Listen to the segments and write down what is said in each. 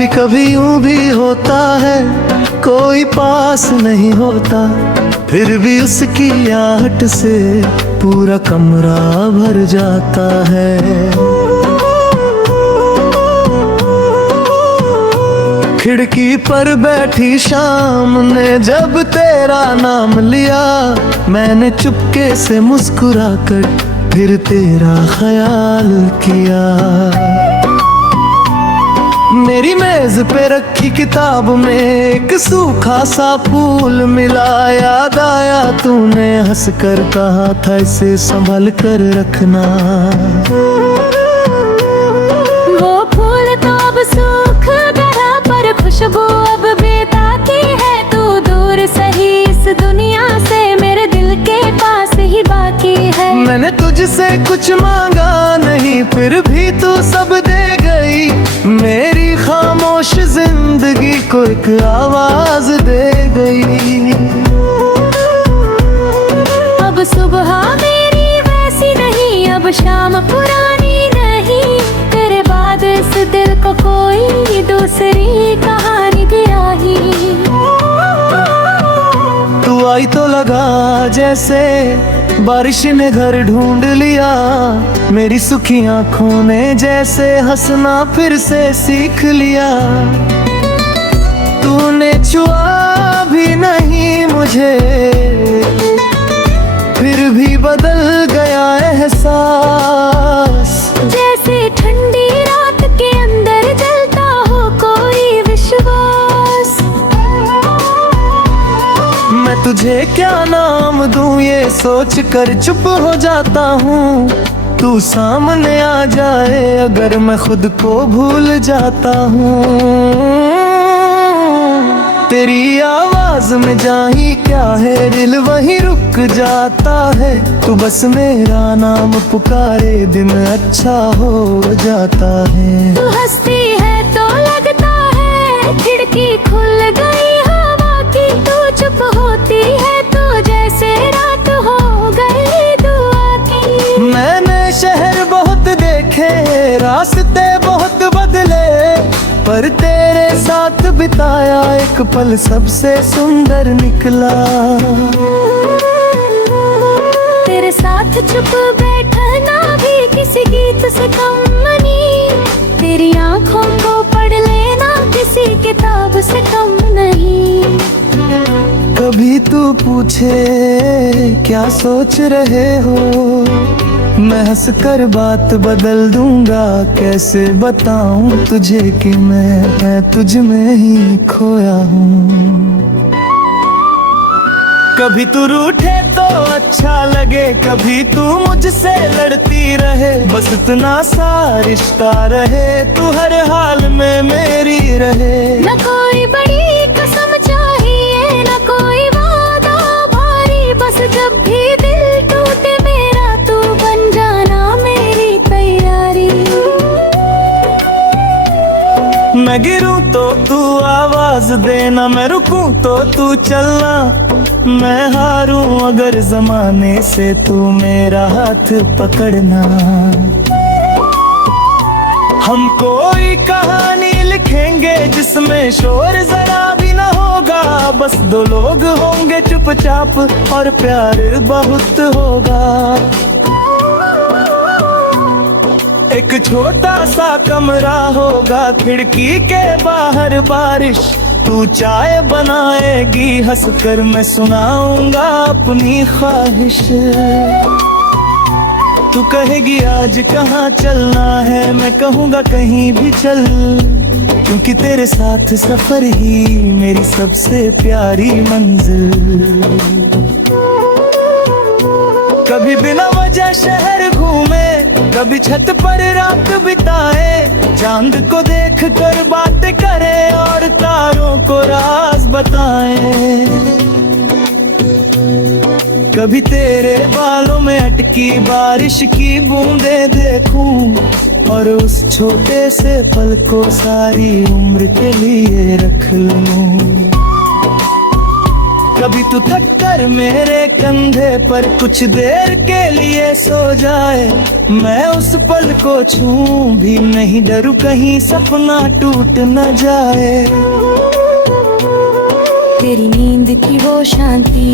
कभी कभी यूं भी होता है, कोई पास नहीं होता, फिर भी उसकी आहट से पूरा कमरा भर जाता है। खिड़की पर बैठी शाम ने जब तेरा नाम लिया, मैंने चुपके से मुस्कुरा कर फिर तेरा ख्याल किया। मेरी मेज पे रखी किताब में एक सूखा सा फूल मिला, याद आया तूने हंस कर कहा था इसे संभल कर रखना। वो फूल तो अब सूख गया पर खुशबू अब बेताती है। तू दूर सही इस दुनिया से, मेरे दिल के पास ही बाकी है। मैंने तुझसे कुछ मांगा नहीं, फिर भी तू सब दे गई। मेरी खामोश जिंदगी को एक आवाज दे गई। अब सुबह मेरी वैसी नहीं, अब शाम पुरानी नहीं। तेरे बाद इस दिल को कोई दूसरी कहानी भी आई। तू आई तो लगा जैसे बारिश ने घर ढूंढ लिया, मेरी सुखी आंखों ने जैसे हंसना फिर से सीख लिया। तूने छुआ भी नहीं मुझे, फिर भी बदल गया एहसास। जैसे ठंडी रात के अंदर जलता हो कोई विश्वास। मैं तुझे क्या नाम दूं ये सोच कर चुप हो जाता हूँ। तू सामने आ जाए अगर मैं खुद को भूल जाता हूँ। तेरी आवाज में जाही क्या है, दिल वहीं रुक जाता है। तू बस मेरा नाम पुकारे दिन अच्छा हो जाता है। तू हंसती है तो लगता है खिड़की खुल गई हवा की। तू चुप होती है तो जैसे रात हो गई दुआ की। मैंने शहर बहुत देखे, रास्ते बहुत बदले, पर तेरे साथ बिताया एक पल सबसे सुंदर निकला। तेरे साथ चुप बैठना भी किसी गीत से कम नहीं। तेरी आंखों को पढ़ लेना किसी किताब से कम नहीं। कभी तू पूछे क्या सोच रहे हो, मैं हंस कर बात बदल दूंगा। कैसे बताऊं तुझे कि मैं तुझ में ही खोया हूँ। कभी तू रूठे तो अच्छा लगे, कभी तू मुझसे लड़ती रहे। बस इतना सा रिश्ता रहे, तू हर हाल में मेरी रहे। न कोई बड़ी कसम चाहिए, न कोई वादा भारी। बस जब भी दिल टूटे मेरा, तू बन जाना मेरी तैयारी। मैं गिरूं तो तू आवाज देना, मैं रुकूं तो तू चलना। मैं हारूं अगर जमाने से, तू मेरा हाथ पकड़ना। हम कोई कहानी लिखेंगे जिसमें शोर जरा भी न होगा। बस दो लोग होंगे चुपचाप और प्यार बहुत होगा। एक छोटा सा कमरा होगा, खिड़की के बाहर बारिश। तू चाय बनाएगी हंसकर, मैं सुनाऊंगा अपनी ख्वाहिश। तू कहेगी आज कहाँ चलना है, मैं कहूँगा कहीं भी चल। क्योंकि तेरे साथ सफर ही मेरी सबसे प्यारी मंजिल। कभी बिना वजह शहर घूमे, कभी छत पर रात बिताए। चांद को देख कर बातें करें और तारों को राज बताएं। कभी तेरे बालों में अटकी बारिश की बूंदें देखूं, और उस छोटे से पल को सारी उम्र के लिए रख लूं। कभी तू थक कर मेरे कंधे पर कुछ देर के लिए सो जाए, मैं उस पल को छूं भी नहीं डरूं कहीं सपना टूट न जाए। तेरी नींद की वो शांति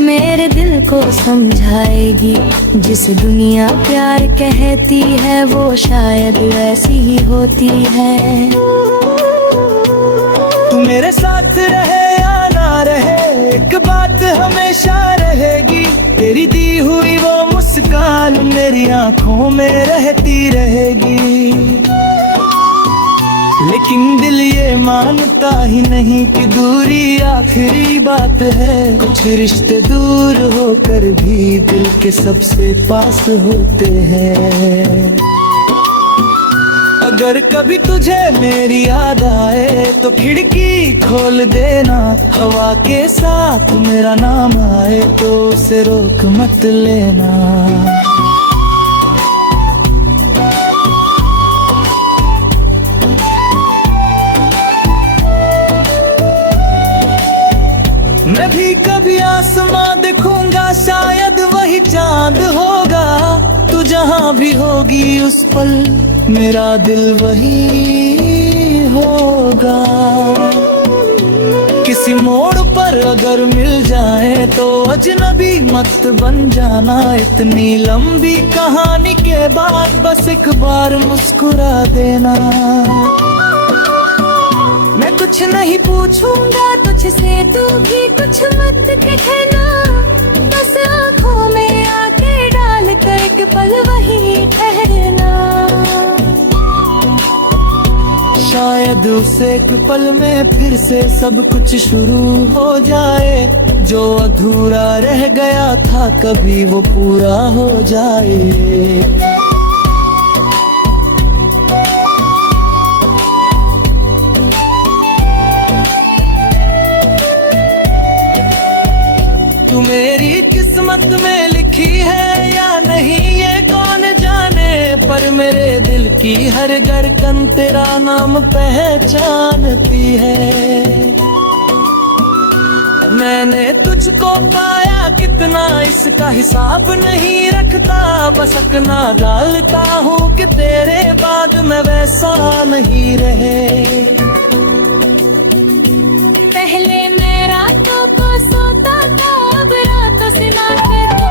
मेरे दिल को समझाएगी, जिस दुनिया प्यार कहती है वो शायद ऐसी ही होती है। तू मेरे साथ रहे या ना रहे, एक बात हमेशा रहेगी, तेरी दी हुई वो मुस्कान मेरी आंखों में रहती रहेगी। लेकिन दिल ये मानता ही नहीं कि दूरी आखिरी बात है, कुछ रिश्ते दूर होकर भी दिल के सबसे पास होते हैं। अगर कभी तुझे मेरी याद आए तो खिड़की खोल देना, हवा के साथ मेरा नाम आए तो उसे रोक मत लेना। मैं भी कभी आसमां देखूंगा, शायद वही चांद होगा, तू जहां भी होगी उस पल मेरा दिल वही होगा। किसी मोड़ पर अगर मिल जाए तो अजनबी मत बन जाना, इतनी लंबी कहानी के बाद बस एक बार मुस्कुरा देना। मैं कुछ नहीं पूछूंगा तुझसे, तू भी कुछ मत कहना, बस आँखों में आके डाल कर एक पल वही ठहरना। शायद उस एक पल में फिर से सब कुछ शुरू हो जाए, जो अधूरा रह गया था कभी वो पूरा हो जाए। तू मेरी किस्मत में लिखी है या नहीं ये कौन जाने, पर मेरे दिल की हर धड़कन तेरा नाम पहचानती है। मैंने तुझको पाया कितना इसका हिसाब नहीं रखता, बस अपना डालता हूँ कि तेरे बाद मैं वैसा नहीं रहे। पहले मैं रातों को सोता था, अब रातों से ना करता।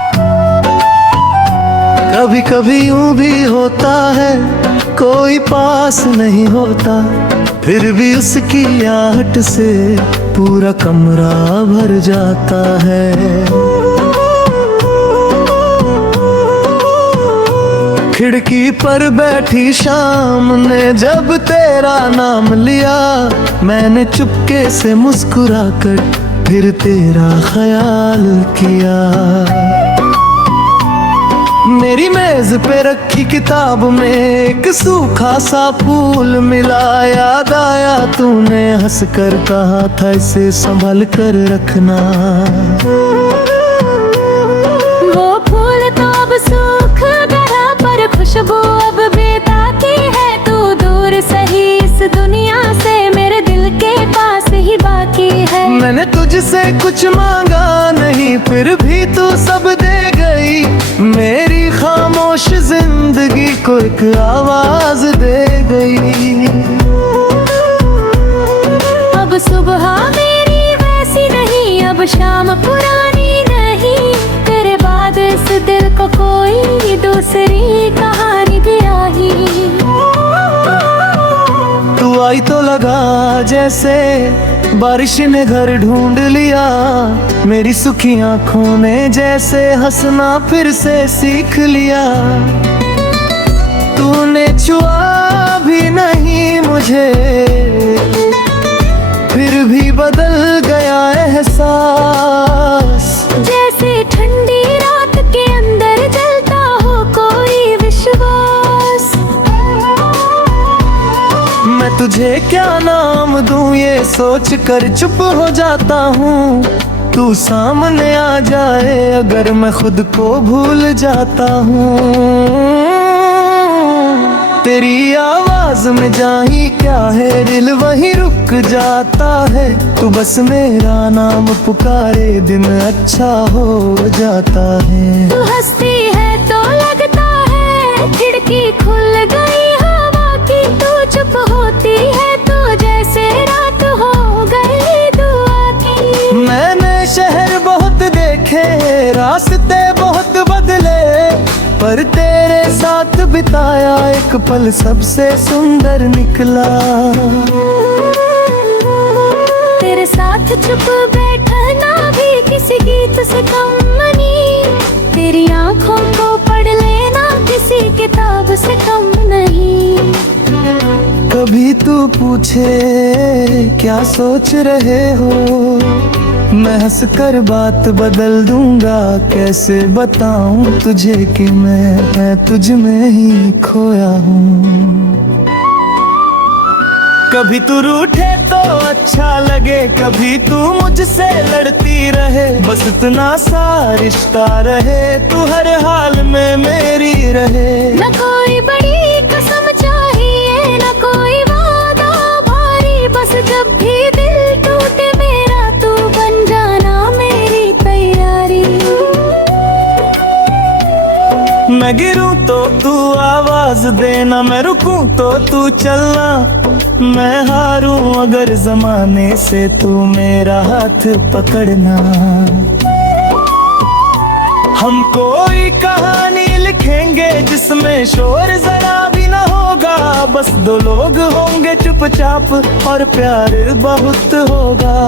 कभी कभी यूं भी होता है कोई पास नहीं होता, फिर भी उसकी आहट से पूरा कमरा भर जाता है। खिड़की पर बैठी शाम ने जब तेरा नाम लिया, मैंने चुपके से मुस्कुरा कर फिर तेरा ख्याल किया। मेरी मेज पे रखी किताब में एक सूखा सा फूल मिला, याद आया तूने हंस कर कहा था इसे संभल कर रखना। वो फूल तो अब सूख गया पर खुशबू अब बेताती है, तू दूर सही इस दुनिया से मेरे दिल के पास ही बाकी है। मैंने तुझसे कुछ मांगा नहीं फिर भी तू सब दे गई, मेरी खामोश जिंदगी को एक आवाज दे गई। अब सुबह मेरी वैसी नहीं, अब शाम पुरानी नहीं, तेरे बाद इस दिल को कोई दूसरी कहानी भी आई। तू आई तो लगा जैसे बारिश ने घर ढूंढ लिया, मेरी सुखी आंखों ने जैसे हंसना फिर से सीख लिया। तूने छुआ भी नहीं मुझे, फिर भी बदल गया एहसास, जैसे ठंडी रात के अंदर जलता हो कोई विश्वास। मैं तुझे क्या नाम दूं ये सोच कर चुप हो जाता हूँ, तू सामने आ जाए अगर मैं खुद को भूल जाता हूँ। तेरी आवाज आवाज में जाही क्या है, दिल वहीं रुक जाता है। तू बस मेरा नाम पुकारे, दिन अच्छा हो जाता है। तू हंसती है तो लगता है खिड़की खुल गई हवा की। तू चुप होती है तो जैसे रात हो गई दुआ की। मैंने शहर बहुत देखे, रास्ते बहुत बदले, पर तेरे साथ बिताया एक पल सबसे सुंदर निकला। तेरे साथ चुप बैठना भी किसी गीत से कम नहीं। तेरी आंखों को पढ़ लेना किसी किताब से कम नहीं। कभी तू पूछे क्या सोच रहे हो, मैं हंस कर बात बदल दूंगा। कैसे बताऊं तुझे कि मैं तुझ में ही खोया हूँ। कभी तू रूठे तो अच्छा लगे, कभी तू मुझसे लड़ती रहे। बस इतना सा रिश्ता रहे, तू हर हाल में मेरी रहे। न कोई बड़ी कसम चाहिए, न कोई वादा भारी। बस जब भी दिल टूटे मेरा, तू बन जाना मेरी तैयारी। मैं गिरूं तो तू आवाज देना, मैं रुकूं तो तू चलना। मैं हारूं अगर जमाने से, तू मेरा हाथ पकड़ना। हम कोई कहानी लिखेंगे जिसमें शोर जरा भी ना होगा। बस दो लोग होंगे चुपचाप और प्यार बहुत होगा।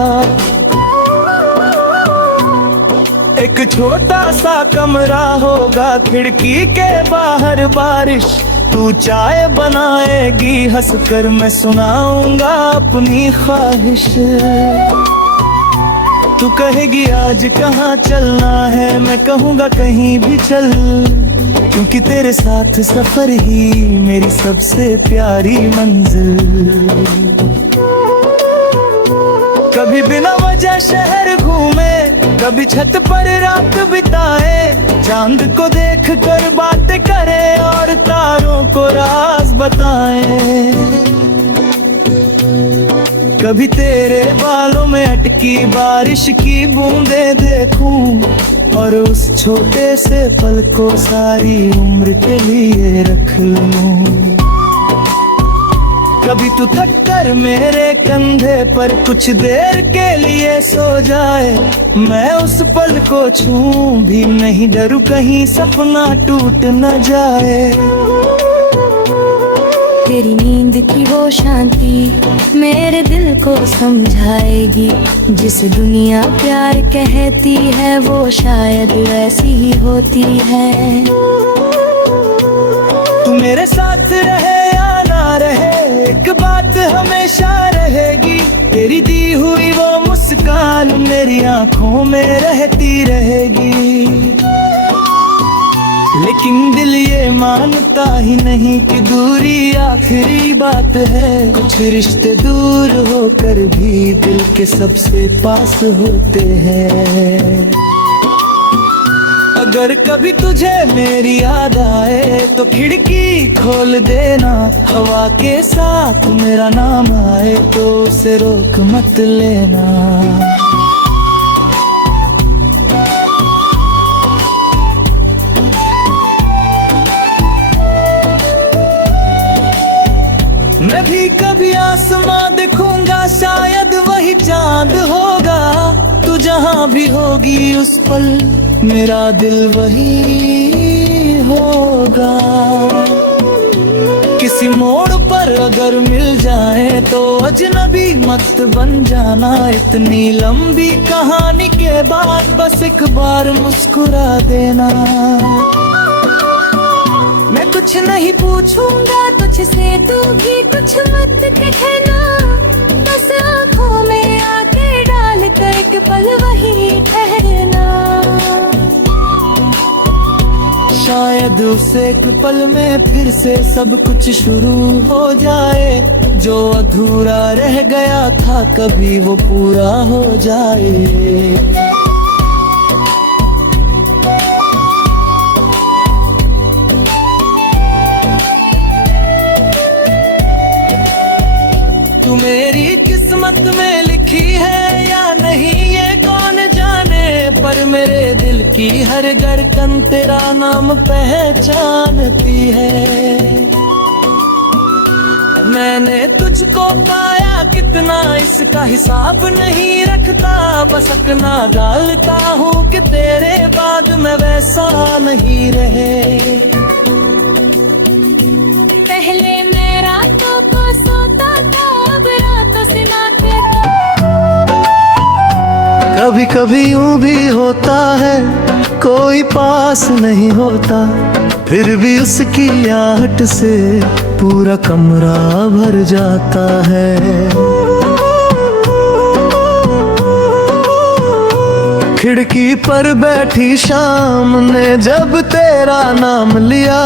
एक छोटा सा कमरा होगा, खिड़की के बाहर बारिश। तू चाय बनाएगी हंसकर, मैं सुनाऊंगा अपनी ख्वाहिश। तू कहेगी आज कहाँ चलना है, मैं कहूँगा कहीं भी चल। क्योंकि तेरे साथ सफर ही मेरी सबसे प्यारी मंजिल। कभी बिना वजह शहर घूमे, कभी छत पर रात बिताए। चांद को देख कर बातें करे और तारों को राज बताए। कभी तेरे बालों में अटकी बारिश की बूंदें देखूं, और उस छोटे से पल को सारी उम्र के लिए रख लूं। कभी तू थक कर मेरे कंधे पर कुछ देर के लिए सो जाए। मैं उस पल को छूं भी नहीं, डरूं कहीं सपना टूट न जाए। तेरी नींद की वो शांति मेरे दिल को समझाएगी। जिसे दुनिया प्यार कहती है, वो शायद वैसी ही होती है। तू मेरे साथ रहे या ना रहे, एक बात हमेशा रहेगी। तेरी दी हुई वो मुस्कान मेरी आंखों में रहती रहेगी। लेकिन दिल ये मानता ही नहीं कि दूरी आखिरी बात है। कुछ रिश्ते दूर होकर भी दिल के सबसे पास होते हैं। अगर कभी तुझे मेरी याद आए तो खिड़की खोल देना। हवा के साथ मेरा नाम आए तो उसे रोक मत लेना। मैं भी कभी आसमां देखूंगा, शायद वही चांद होगा। तू जहां भी होगी उस पल मेरा दिल वही होगा। किसी मोड़ पर अगर मिल जाए तो अजनबी मत बन जाना। इतनी लंबी कहानी के बाद बस एक बार मुस्कुरा देना। मैं कुछ नहीं पूछूंगा तुझसे, तू भी कुछ मत कहना। बस आँखों में आके डाल कर एक पल वही ठहरना। शायद उस एक पल में फिर से सब कुछ शुरू हो जाए। जो अधूरा रह गया था कभी वो पूरा हो जाए। किस्मत में लिखी है या नहीं ये कौन जाने, पर मेरे दिल की हर धड़कन तेरा नाम पहचानती है। मैंने तुझको पाया कितना इसका हिसाब नहीं रखता, बस अपना डालता हूँ कि तेरे बाद मैं वैसा नहीं रहे। पहले मैं रातों को सोता था, अब रातों से ना कहता। कभी कभी यूं भी होता है कोई पास नहीं होता, फिर भी उसकी आहट से पूरा कमरा भर जाता है। खिड़की पर बैठी शाम ने जब तेरा नाम लिया,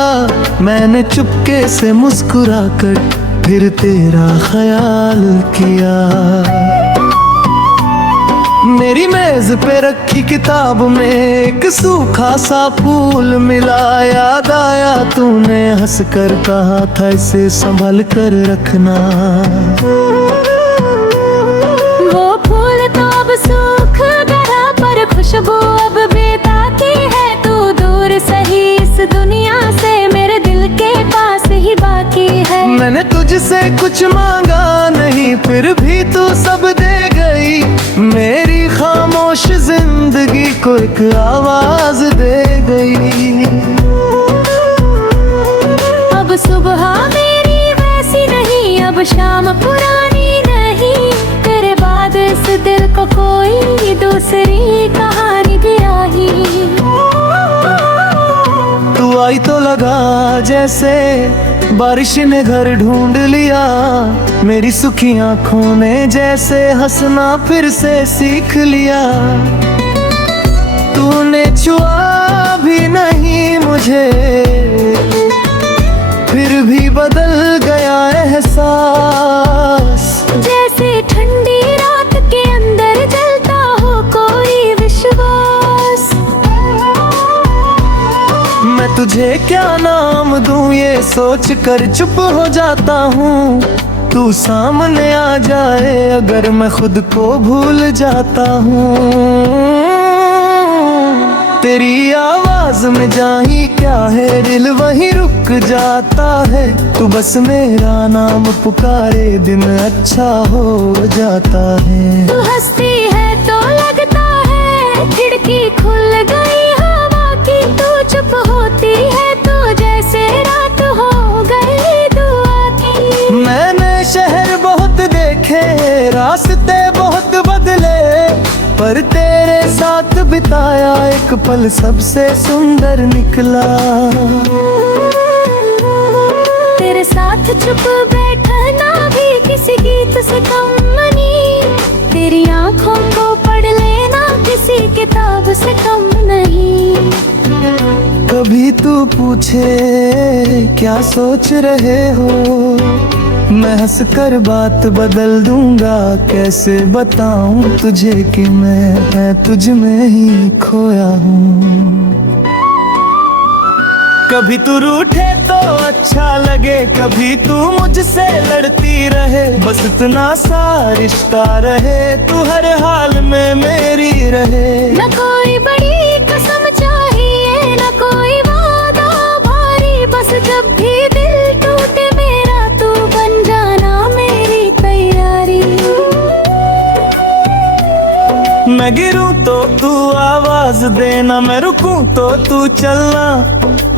मैंने चुपके से मुस्कुरा कर फिर तेरा ख्याल किया। मेरी मेज पे रखी किताब में एक सूखा सा फूल मिला, याद आया तूने हंस कर कहा था इसे संभाल कर रखना। वो फूल तो अब सूख गया पर खुशबू अब बेताती है, तू दूर सही इस दुनिया से मेरे दिल के पास ही बाकी है। मैंने तुझसे कुछ मांगा नहीं फिर भी तू सब दे गई, मेरी खामोश जिंदगी को एक आवाज दे गई। अब सुबह मेरी वैसी नहीं, अब शाम पुरानी नहीं, तेरे बाद इस दिल को कोई दूसरी कहानी भी आई। तू आई तो लगा जैसे बारिश ने घर ढूंढ लिया, मेरी सुखी आंखों ने जैसे हंसना फिर से सीख लिया। तूने छुआ भी नहीं मुझे, फिर भी बदल गया एहसास, जैसे ठंडी रात के अंदर जलता हो कोई विश्वास। मैं तुझे क्या नाम दूं ये सोच कर चुप हो जाता हूँ, तू सामने आ जाए अगर मैं खुद को भूल जाता हूँ। तेरी आवाज में जाही क्या है दिल वहीं रुक जाता है, तू बस मेरा नाम पुकारे दिन अच्छा हो जाता है। तू हंसती है तो लगता है खिड़की खुल गई हवा की, तू चुप होती है तो जैसे रात हो गई दुआ की। मैंने शहर बहुत देखे रास्ते बहुत बदले, पर तेरे साथ बिताया एक पल सबसे सुंदर निकला। तेरे साथ चुप बैठना भी किसी गीत से कम नहीं, तेरी आंखों को पढ़ लेना किसी किताब से कम नहीं। कभी तू पूछे क्या सोच रहे हो, मैं हंस कर बात बदल दूंगा, कैसे बताऊं तुझे कि मैं तुझ में ही खोया हूँ। कभी तू रूठे तो अच्छा लगे, कभी तू मुझसे लड़ती रहे, बस इतना सा रिश्ता रहे, तू हर हाल में मेरी रहे। न कोई बड़ी कसम चाहिए न कोई वादा भारी, बस जब भी दिल टूटे मेरा तू बन जाना मेरी तैयारी। मैं गिरूं तो तू आवाज देना, मैं रुकूं तो तू चलना,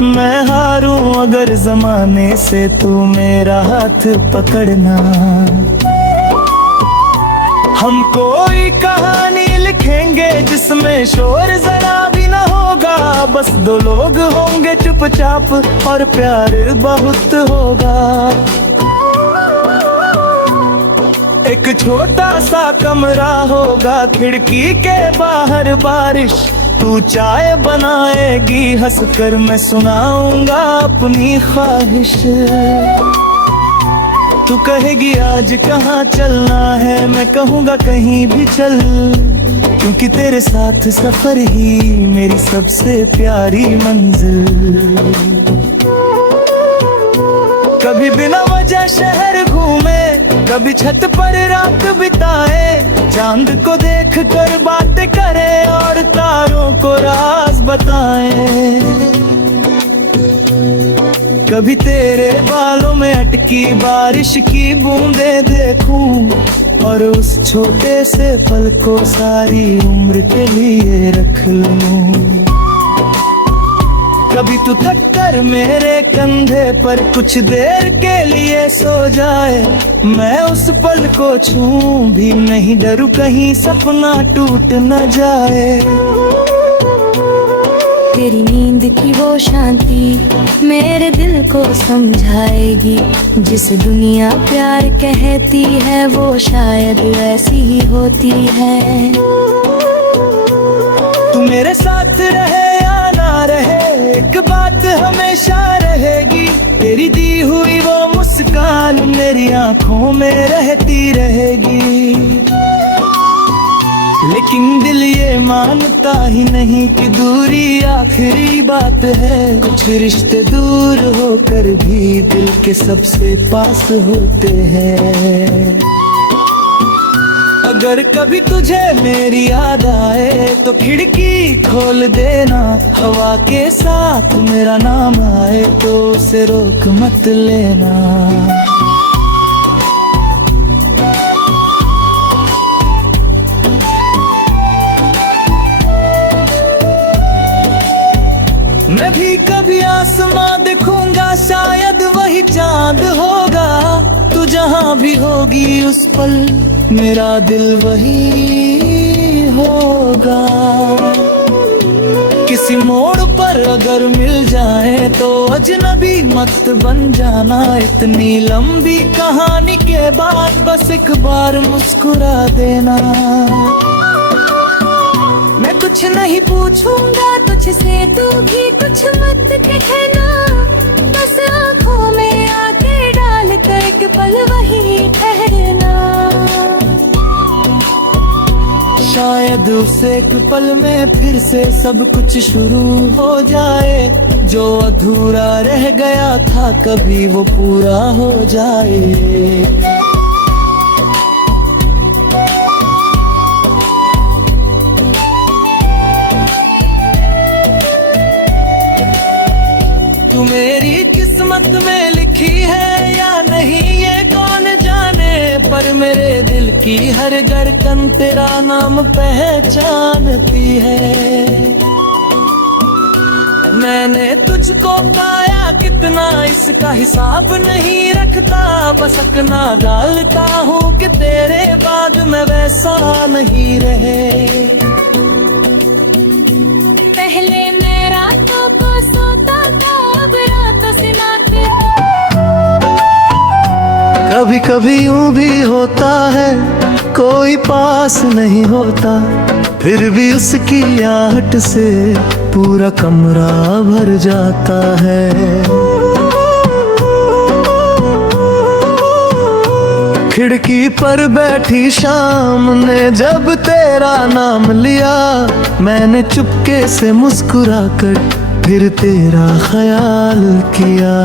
मैं हारूं अगर जमाने से तू मेरा हाथ पकड़ना। हम कोई कहानी लिखेंगे जिसमें शोर जरा भी न होगा, बस दो लोग होंगे चुपचाप और प्यार बहुत होगा। एक छोटा सा कमरा होगा, खिड़की के बाहर बारिश, तू चाय बनाएगी हंसकर, मैं सुनाऊंगा अपनी ख्वाहिश। तू कहेगी आज कहाँ चलना है, मैं कहूँगा कहीं भी चल, क्योंकि तेरे साथ सफर ही मेरी सबसे प्यारी मंजिल। कभी बिना वजह शहर घूमे कभी छत पर रात बिताए, चांद को देख कर बातें करे और तारों को राज बताए। कभी तेरे बालों में अटकी बारिश की बूंदें देखूं और उस छोटे से पल को सारी उम्र के लिए रख लूं। कभी तू थक कर मेरे कंधे पर कुछ देर के लिए सो जाए, मैं उस पल को छूं भी नहीं डरूं कहीं सपना टूट न जाए। तेरी नींद की वो शांति मेरे दिल को समझाएगी, जिस दुनिया प्यार कहती है वो शायद ऐसी ही होती है। तू मेरे साथ रहे या ना रहे, एक बात हमेशा रहेगी, तेरी दी हुई वो मुस्कान मेरी आंखों में रहती रहेगी। लेकिन दिल ये मानता ही नहीं कि दूरी आखिरी बात है, कुछ रिश्ते दूर होकर भी दिल के सबसे पास होते हैं। अगर कभी तुझे मेरी याद आए तो खिड़की खोल देना, हवा के साथ मेरा नाम आए तो उसे रोक मत लेना। मैं भी कभी आसमां देखूंगा, शायद वही चांद होगा। तू जहां भी होगी उस पल मेरा दिल वही होगा। किसी मोड़ पर अगर मिल जाए तो अजनबी मत बन जाना, इतनी लंबी कहानी के बाद बस एक बार मुस्कुरा देना। मैं कुछ नहीं पूछूंगा तुझसे, तू भी कुछ मत कहना, बस आँखों में आके डाल कर एक पल वही ठहरना। शायद उस एक पल में फिर से सब कुछ शुरू हो जाए, जो अधूरा रह गया था कभी वो पूरा हो जाए। तू मेरी किस्मत में लिखी है या नहीं ये कौन जाने, पर मेरे दिल की हर धड़कन तेरा नाम पहचानती है। मैंने तुझको पाया कितना इसका हिसाब नहीं रखता, बस अपना डालता हूँ कि तेरे बाद मैं वैसा नहीं रहे। पहले मैं रातों को सोता था, अब रातों से नाते। कभी कभी यूं भी होता है कोई पास नहीं होता, फिर भी उसकी आहट से पूरा कमरा भर जाता है। खिड़की पर बैठी शाम ने जब तेरा नाम लिया, मैंने चुपके से मुस्कुरा कर फिर तेरा ख्याल किया।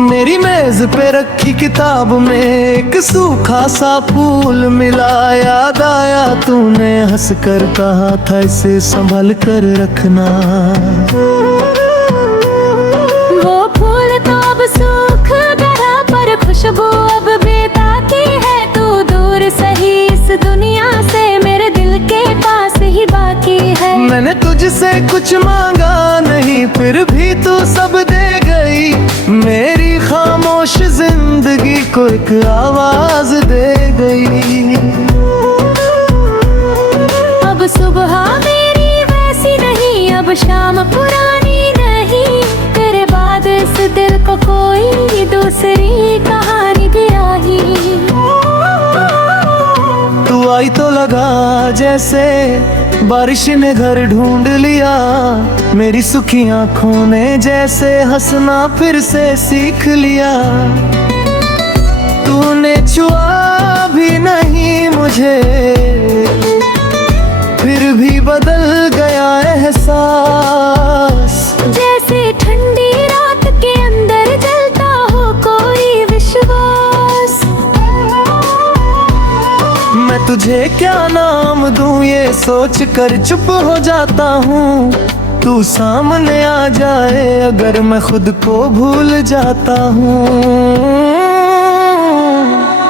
मेरी मेज पे रखी किताब में एक सूखा सा फूल मिला, याद आया तूने हंस कर कहा था इसे संभल कर रखना। वो फूल तो अब सूख गया पर खुशबू अब बेताती है, तू दूर सही इस दुनिया से मेरे दिल के पास ही बाकी है। मैंने तुझसे कुछ मांगा नहीं फिर भी तू सब दे गई, मेरी खामोश जिंदगी को एक आवाज दे गई। अब सुबह मेरी वैसी नहीं, अब शाम पुरानी नहीं, तेरे बाद इस दिल को कोई दूसरी कहानी भी आई। तू आई तो लगा जैसे बारिश ने घर ढूंढ लिया, मेरी सुखी आंखों ने जैसे हंसना फिर से सीख लिया। तूने छुआ भी नहीं मुझे, फिर भी बदल गया एहसास, जैसे ठंडी रात के अंदर जलता हो कोई विश्वास। तुझे क्या नाम दूं ये सोच कर चुप हो जाता हूँ। तू सामने आ जाए अगर मैं खुद को भूल जाता हूँ।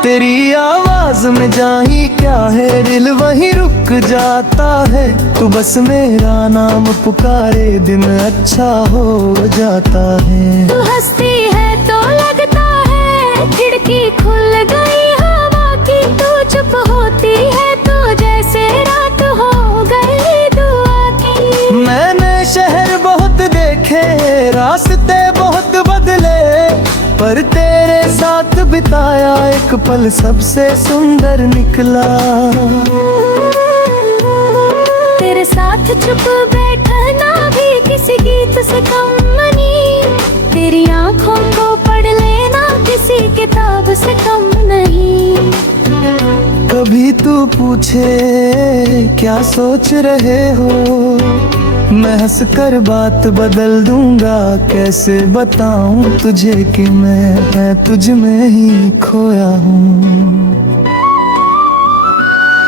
तेरी आवाज में जाही क्या है, दिल वहीं रुक जाता है। तू बस मेरा नाम पुकारे दिन अच्छा हो जाता है। तू हंसती है तो लगता है खिड़की खुल गई हवा की। तू चुप होती है तो जैसे रात हो गई दुआ की। मैंने शहर बहुत देखे, रास्ते बहुत बदले, पर तेरे साथ बिताया एक पल सबसे सुंदर निकला। तेरे साथ चुप बैठना भी किसी गीत से कम नहीं। तेरी आंखों को पढ़ लेना किसी किताब से कम नहीं। कभी तू पूछे क्या सोच रहे हो, मैं हंस कर बात बदल दूंगा। कैसे बताऊं तुझे कि मैं तुझ में ही खोया हूँ।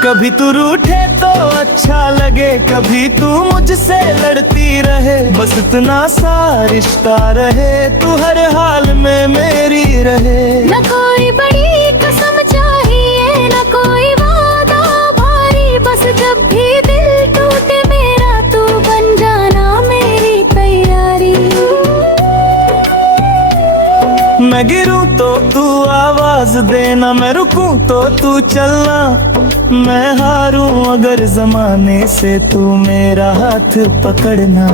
कभी तू रूठे तो अच्छा लगे, कभी तू मुझसे लड़ती रहे। बस इतना सा रिश्ता रहे, तू हर हाल में मेरी रहे। न कोई बड़ी कसम चाहिए, न कोई वादा भारी। बस जब भी दिल टूटे मेरा, तू बन जाना मेरी तैयारी। मैं गिरूं तो तू आवाज देना, मैं रुकूं तो तू चलना। मैं हारूं अगर जमाने से, तू मेरा हाथ पकड़ना।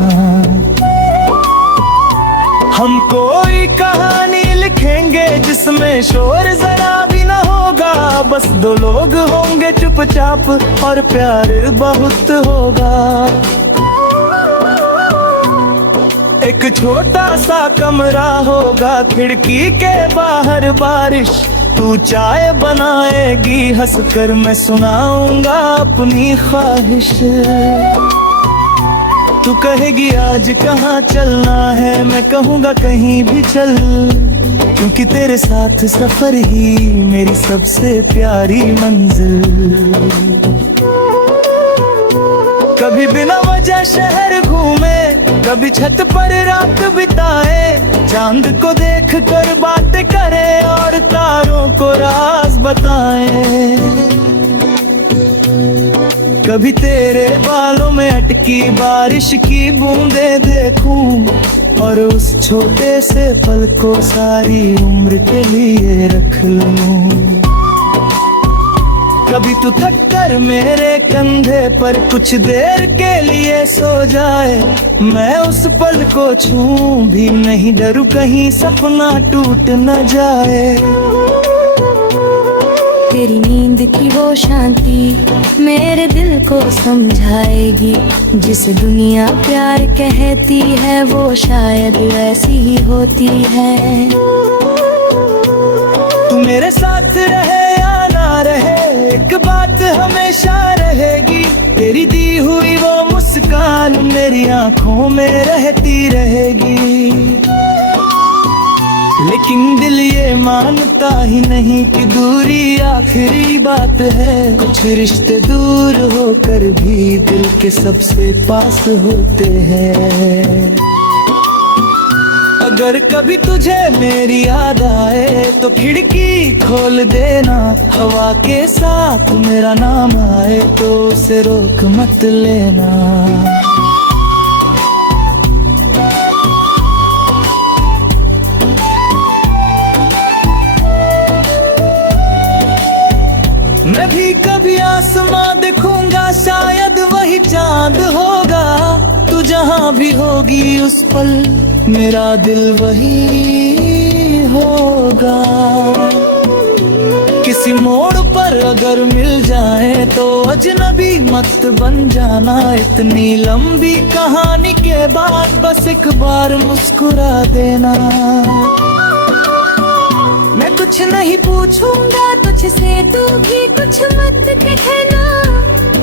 हम कोई कहानी लिखेंगे जिसमें शोर जरा भी ना होगा। बस दो लोग होंगे चुपचाप और प्यार बहुत होगा। एक छोटा सा कमरा होगा, खिड़की के बाहर बारिश। तू चाय बनाएगी हंसकर, मैं सुनाऊंगा अपनी ख्वाहिश। तू कहेगी आज कहाँ चलना है, मैं कहूँगा कहीं भी चल। क्योंकि तेरे साथ सफर ही मेरी सबसे प्यारी मंजिल। कभी बिना वजह शहर घूमे, कभी छत पर रात बिताए। चांद को देख कर बात करे और तारों को राज बताए। कभी तेरे बालों में अटकी बारिश की बूंदे देखूं, और उस छोटे से पल को सारी उम्र के लिए रख लूं। कभी तू थक कर मेरे कंधे पर कुछ देर के लिए सो जाए। मैं उस पल को छूं भी नहीं डरूं, कहीं सपना टूट न जाए। तेरी नींद की वो शांति मेरे दिल को समझाएगी। जिसे दुनिया प्यार कहती है वो शायद वैसी ही होती है। तू मेरे साथ रहे या ना रहे, एक बात हमेशा रहेगी। तेरी दी हुई वो मुस्कान मेरी आंखों में रहती रहेगी। लेकिन दिल ये मानता ही नहीं कि दूरी आखिरी बात है। कुछ रिश्ते दूर होकर भी दिल के सबसे पास होते हैं। अगर कभी तुझे मेरी याद आए तो खिड़की खोल देना। हवा के साथ मेरा नाम आए तो उसे रोक मत लेना। मैं भी कभी आसमां देखूंगा, शायद वही चांद होगा। तू जहां भी होगी उस पल मेरा दिल वही होगा। किसी मोड़ पर अगर मिल जाए तो अजनबी मत बन जाना। इतनी लंबी कहानी के बाद बस एक बार मुस्कुरा देना। मैं कुछ नहीं पूछूंगा तुझसे, तू भी कुछ मत कहना।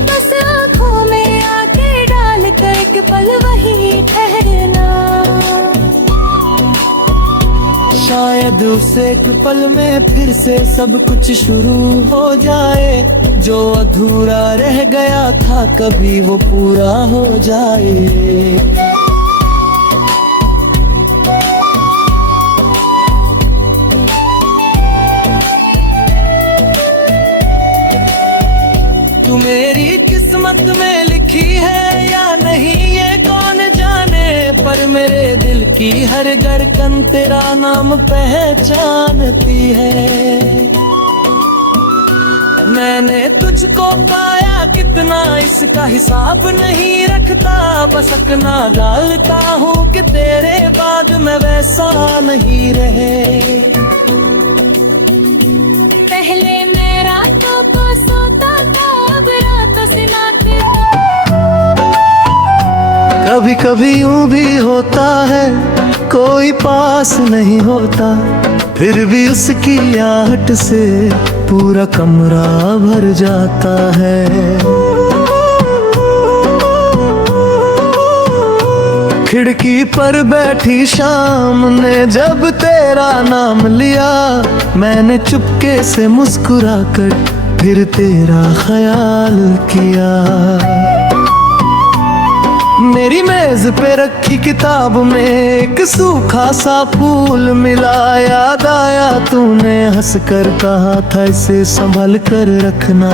बस आँखों में आके डाल कर एक पल वही ठहरना। शायद उस एक पल में फिर से सब कुछ शुरू हो जाए। जो अधूरा रह गया था कभी वो पूरा हो जाए। तू मेरी किस्मत में लिखी है या नहीं ये कौन जाने, पर मेरे दिल की हर धड़कन तेरा नाम पहचानती है। मैंने तुझको पाया कितना इसका हिसाब नहीं रखता, बस अपना डालता हूँ कि तेरे बाद मैं वैसा नहीं रहे। पहले मैं रातों को सोता था, अब रातों से नाते। कभी कभी यूं भी होता है कोई पास नहीं होता, फिर भी उसकी आहट से पूरा कमरा भर जाता है। खिड़की पर बैठी शाम ने जब तेरा नाम लिया, मैंने चुपके से मुस्कुरा कर फिर तेरा ख्याल किया। मेरी मेज पे रखी किताब में एक सूखा सा फूल मिला, याद आया तूने हंस कर कहा था इसे संभल कर रखना।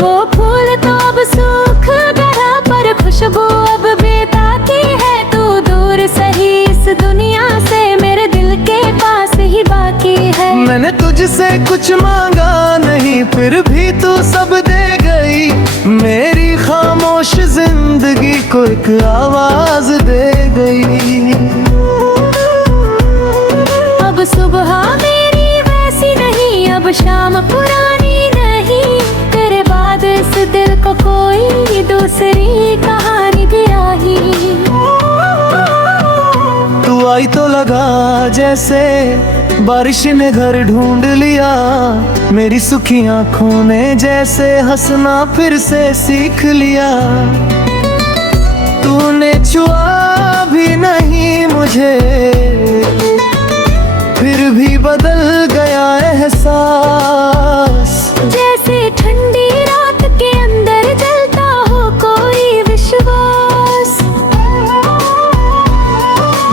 वो फूल तो अब सूख गया पर खुशबू अब बेताती है। तू दूर सही इस दुनिया से मेरे दिल के पास ही बाकी है। मैंने तुझसे कुछ मांगा नहीं फिर भी तू सब दे गई, मेरी खामोश जिंदगी को एक आवाज दे गई। अब सुबह मेरी वैसी नहीं, अब शाम पुरानी नहीं, तेरे बाद इस दिल को कोई दूसरी कहानी भी आई। तू आई तो लगा जैसे बारिश ने घर ढूंढ लिया, मेरी सुखी आंखों ने जैसे हंसना फिर से सीख लिया। तूने छुआ भी नहीं मुझे, फिर भी बदल गया एहसास। जैसे ठंडी रात के अंदर जलता हो कोई विश्वास।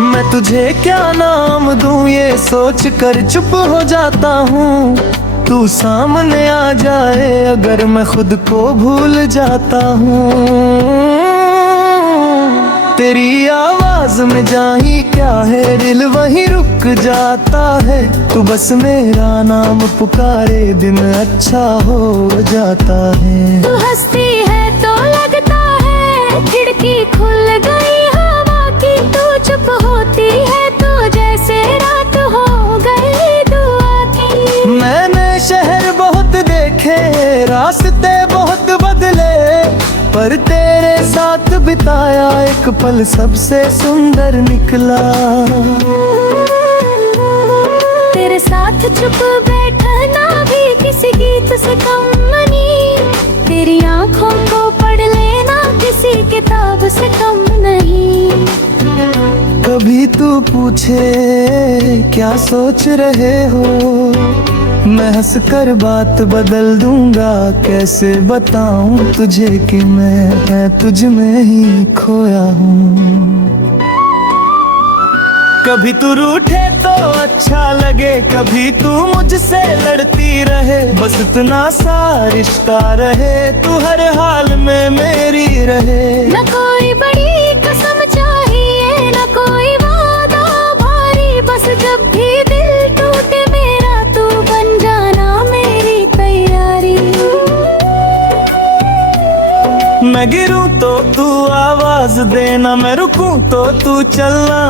मैं तुझे क्या नाम दूं ये सोच कर चुप हो जाता हूँ, तू सामने आ जाए अगर मैं खुद को भूल जाता हूँ। तेरी आवाज में जाही क्या है दिल वहीं रुक जाता है, तू बस मेरा नाम पुकारे दिन अच्छा हो जाता है। तू हंसती है तो लगता है खिड़की खुल गई हवा की, तू चुप होती है तो जैसे रात हो गई दुआ की। मैंने शहर बहुत देखे रास्ते बहुत बदले, पर तेरे साथ बिताया एक पल सबसे सुंदर निकला। तेरे साथ चुप बैठना भी किसी गीत से कम नहीं, तेरी आंखों को पढ़ लेना किसी किताब से कम नहीं। कभी तू पूछे क्या सोच रहे हो, मैं हंस कर बात बदल दूंगा, कैसे बताऊं तुझे कि मैं तुझ में ही खोया हूँ। कभी तू रूठे तो अच्छा लगे, कभी तू मुझसे लड़ती रहे, बस इतना सा रिश्ता रहे, तू हर हाल में मेरी रहे। न कोई बड़ी कसम चाहिए न कोई वादा भारी, बस जब भी दिल टूटे मेरा तू बन जाना मेरी तैयारी। मैं गिरूं तो तू आवाज देना, मैं रुकूं तो तू चलना,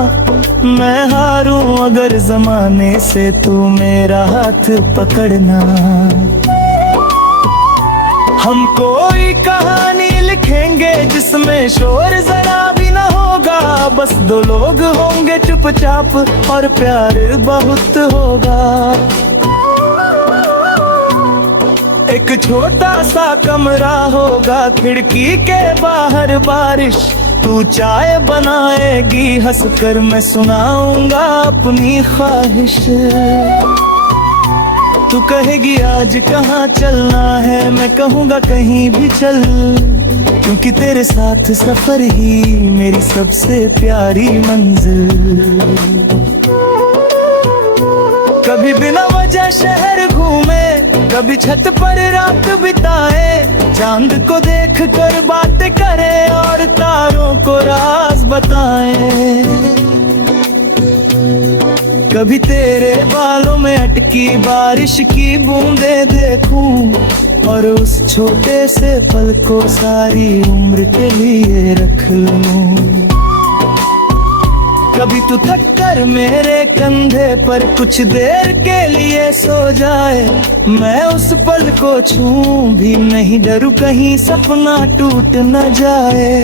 मैं हारूं अगर जमाने से तू मेरा हाथ पकड़ना। हम कोई कहानी लिखेंगे जिसमें शोर जरा भी न होगा, बस दो लोग होंगे चुपचाप और प्यार बहुत होगा। एक छोटा सा कमरा होगा, खिड़की के बाहर बारिश, तू चाय बनाएगी हंसकर, मैं सुनाऊंगा अपनी ख्वाहिश। तू कहेगी आज कहाँ चलना है, मैं कहूँगा कहीं भी चल, क्योंकि तेरे साथ सफर ही मेरी सबसे प्यारी मंजिल। कभी बिना वजह शहर घूमे, कभी छत पर रात बिताए, चांद को देख कर बातें करे और तारों को राज बताए। कभी तेरे बालों में अटकी बारिश की बूंदें देखूं और उस छोटे से पल को सारी उम्र के लिए रख लूं। कभी तू थक कर मेरे कंधे पर कुछ देर के लिए सो जाए, मैं उस पल को छूं भी नहीं, डरूं कहीं सपना टूट न जाए।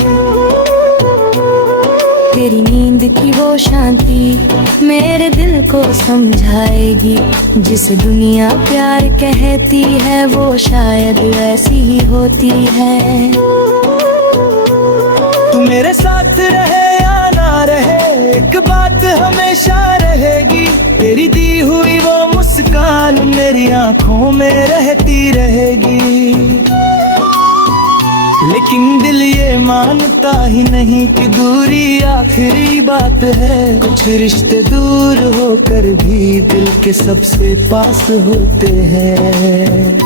तेरी नींद की वो शांति मेरे दिल को समझाएगी, जिसे दुनिया प्यार कहती है वो शायद ऐसी ही होती है। तू मेरे साथ रहे या ना रहे, एक बात हमेशा रहेगी, तेरी दी हुई वो मुस्कान मेरी आंखों में रहती रहेगी। लेकिन दिल ये मानता ही नहीं कि दूरी आखिरी बात है, कुछ रिश्ते दूर होकर भी दिल के सबसे पास होते हैं।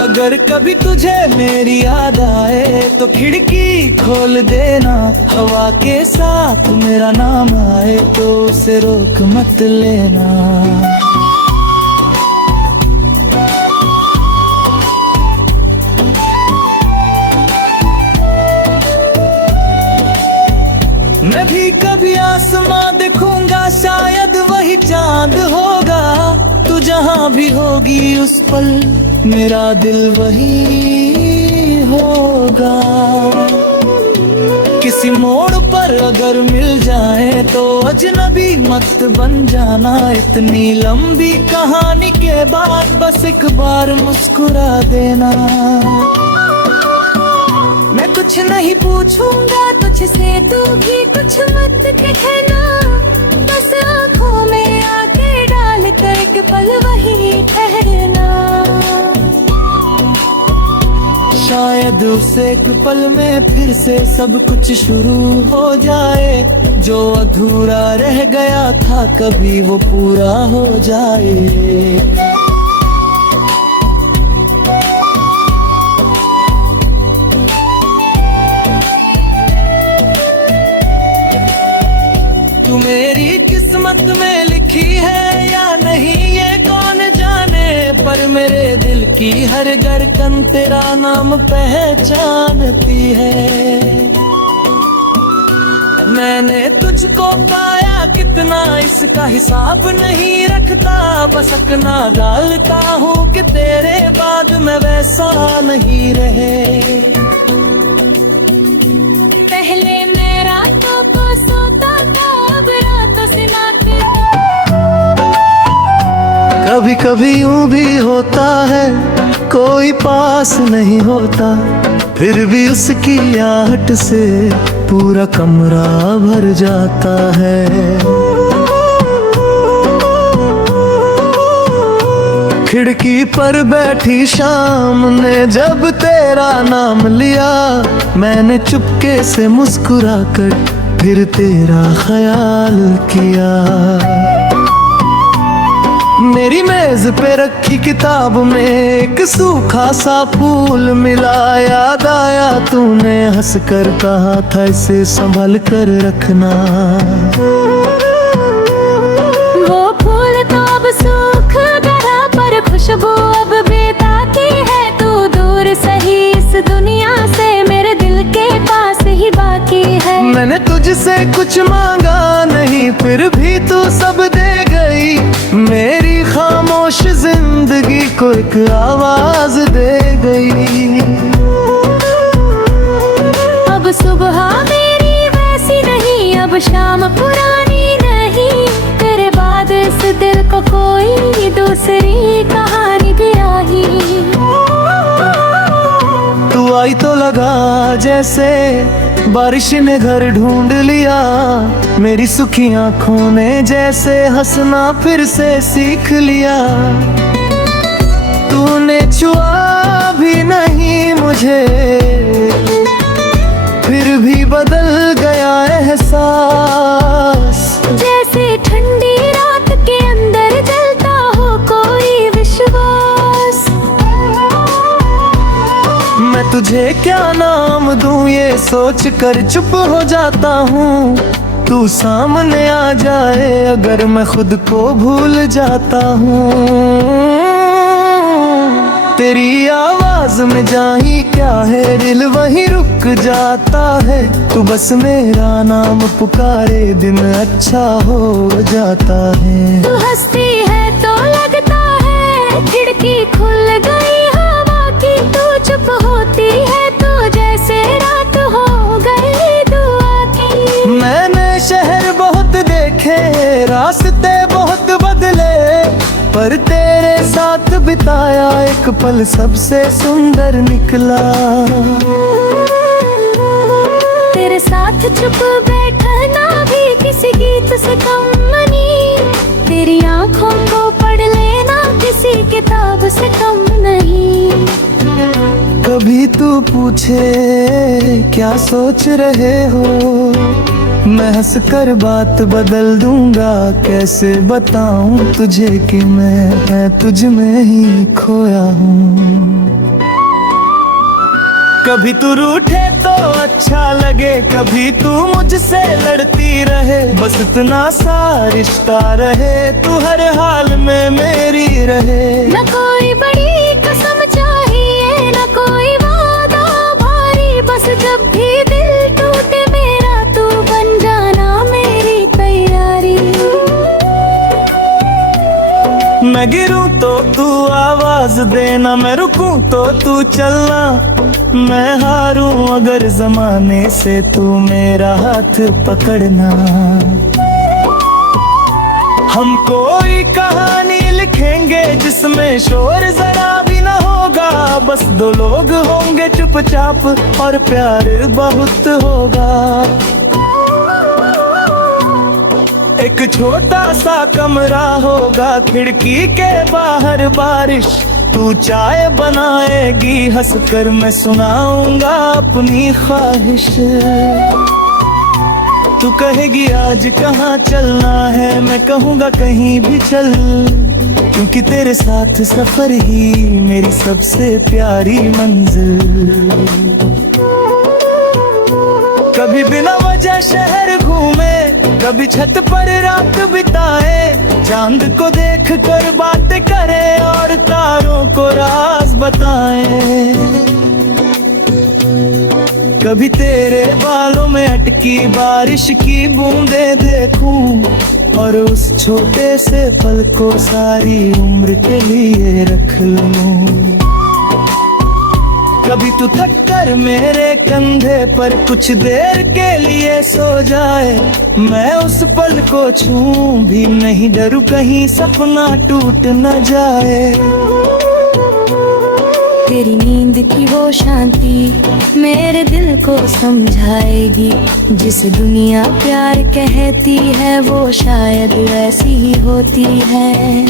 अगर कभी तुझे मेरी याद आए तो खिड़की खोल देना, हवा के साथ मेरा नाम आए तो उसे रोक मत लेना। मैं भी कभी आसमां देखूंगा, शायद वही चांद होगा, तू जहां भी होगी उस पल मेरा दिल वही होगा। किसी मोड़ पर अगर मिल जाए तो अजनबी मत बन जाना, इतनी लंबी कहानी के बाद बस एक बार मुस्कुरा देना। मैं कुछ नहीं पूछूंगा तुझसे, तू भी कुछ मत कहना, बस आँखों में आके डाल कर एक पल वही ठहरना। शायद उस एक पल में फिर से सब कुछ शुरू हो जाए, जो अधूरा रह गया था कभी वो पूरा हो जाए। तू मेरी किस्मत में लिखी है या नहीं ये कौन जाने, पर मेरे दिल की हर धड़कन तेरा नाम पहचानती है। मैंने तुझको पाया कितना इसका हिसाब नहीं रखता, बस अपना डालता हूँ कि तेरे बाद मैं वैसा नहीं रहे। पहले मैं रातों को सोता था, अब रातों से नाते। कभी कभी यूं भी होता है कोई पास नहीं होता, फिर भी उसकी आहट से पूरा कमरा भर जाता है। खिड़की पर बैठी शाम ने जब तेरा नाम लिया, मैंने चुपके से मुस्कुरा कर फिर तेरा ख्याल किया। मेरी मेज पे रखी किताब में एक सूखा सा फूल मिला, याद आया तूने हंस कर कहा था इसे संभल कर रखना। वो फूल तो अब सूख गया पर खुशबू अब बेताती है, तू दूर सही इस दुनिया से मेरे दिल के पास ही बाकी है। मैंने तुझसे कुछ मांगा नहीं फिर भी तू सब दे गई, मेरी खामोश जिंदगी को एक आवाज दे गई। अब सुबह मेरी वैसी नहीं, अब शाम पुरानी नहीं, तेरे बाद इस दिल को कोई दूसरी कहानी भी आई। तू आई तो लगा जैसे बारिश ने घर ढूंढ लिया, मेरी सुखी आंखों ने जैसे हंसना फिर से सीख लिया। तूने छुआ भी नहीं मुझे, फिर भी बदल गया एहसास। जैसे ठंडी रात के अंदर जलता हो कोई विश्वास। मैं तुझे क्या नाम दूं ये सोच कर चुप हो जाता हूँ। तू सामने आ जाए अगर मैं खुद को भूल जाता हूँ। तेरी आवाज में जाही क्या है, दिल वहीं रुक जाता है। तू बस मेरा नाम पुकारे दिन अच्छा हो जाता है। तू हंसती है तो लगता है खिड़की खुल गई हवा की। तू चुप होती है तो जैसे रात हो गई दुआ की। मैंने शहर बहुत देखे, रास्ते बहुत बदले, पर तेरे साथ बिताया एक पल सबसे सुंदर निकला। तेरे साथ चुप बैठना भी किसी गीत से कम नहीं। तेरी आंखों को पढ़ लेना किसी किताब से कम नहीं। कभी तू पूछे क्या सोच रहे हो, मैं हंस कर बात बदल दूंगा। कैसे बताऊं तुझे कि मैं तुझ में ही खोया हूँ। कभी तू रूठे तो अच्छा लगे, कभी तू मुझसे लड़ती रहे। बस इतना सा रिश्ता रहे, तू हर हाल में मेरी रहे। न कोई बड़ी कसम चाहिए, न कोई वादा भारी। बस जब भी दिल टूटे मेरा तू बन जाना मेरी तैयारी। मैं गिरूं तो तू आवाज देना, मैं रुकूं तो तू चलना। मैं हारूं अगर जमाने से तू मेरा हाथ पकड़ना। हम कोई कहानी लिखेंगे जिसमें शोर जरा भी ना होगा। बस दो लोग होंगे चुपचाप और प्यार बहुत होगा। एक छोटा सा कमरा होगा, खिड़की के बाहर बारिश। तू चाय बनाएगी हंसकर, मैं सुनाऊंगा अपनी ख्वाहिश। तू कहेगी आज कहाँ चलना है, मैं कहूँगा कहीं भी चल। क्योंकि तेरे साथ सफर ही मेरी सबसे प्यारी मंजिल। कभी बिना वजह शहर घूमे, कभी छत पर रात बिताए। चांद को देख कर बातें करें और तारों को राज बताएं। कभी तेरे बालों में अटकी बारिश की बूंदें देखूं, और उस छोटे से पल को सारी उम्र के लिए रख लूं। कभी तू थक कर मेरे कंधे पर कुछ देर के लिए सो जाए। मैं उस पल को छूं भी नहीं, डरूं कहीं सपना टूट न जाए। तेरी नींद की वो शांति मेरे दिल को समझाएगी। जिसे दुनिया प्यार कहती है वो शायद ऐसी ही होती है।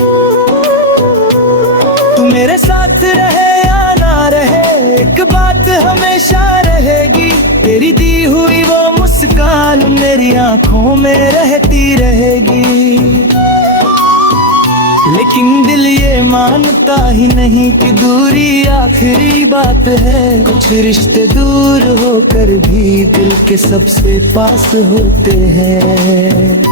तू मेरे साथ रहे या ना रहे, एक बात हमेशा रहेगी। तेरी दी हुई वो मुस्कान मेरी आंखों में रहती रहेगी। लेकिन दिल ये मानता ही नहीं कि दूरी आखिरी बात है। कुछ रिश्ते दूर होकर भी दिल के सबसे पास होते हैं।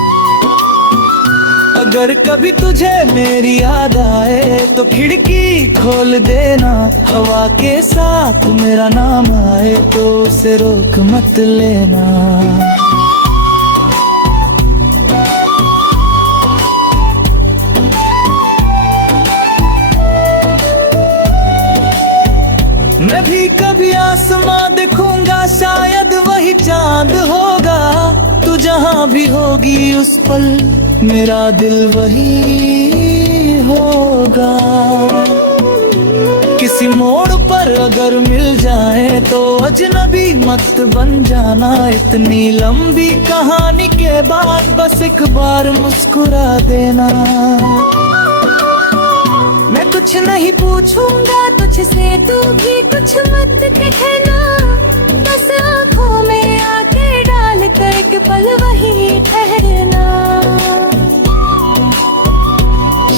अगर कभी तुझे मेरी याद आए तो खिड़की खोल देना। हवा के साथ मेरा नाम आए तो उसे रोक मत लेना। मैं भी कभी आसमां देखूंगा, शायद वही चांद होगा। तू जहां भी होगी उस पल मेरा दिल वही होगा। किसी किसी मोड़ पर अगर मिल जाए तो अजनबी मत बन जाना। इतनी लंबी कहानी के बाद बस एक बार मुस्कुरा देना। मैं कुछ नहीं पूछूंगा तुझसे, तू भी कुछ मत कहना। बस आँखों में आके डाल कर एक पल वही ठहरना।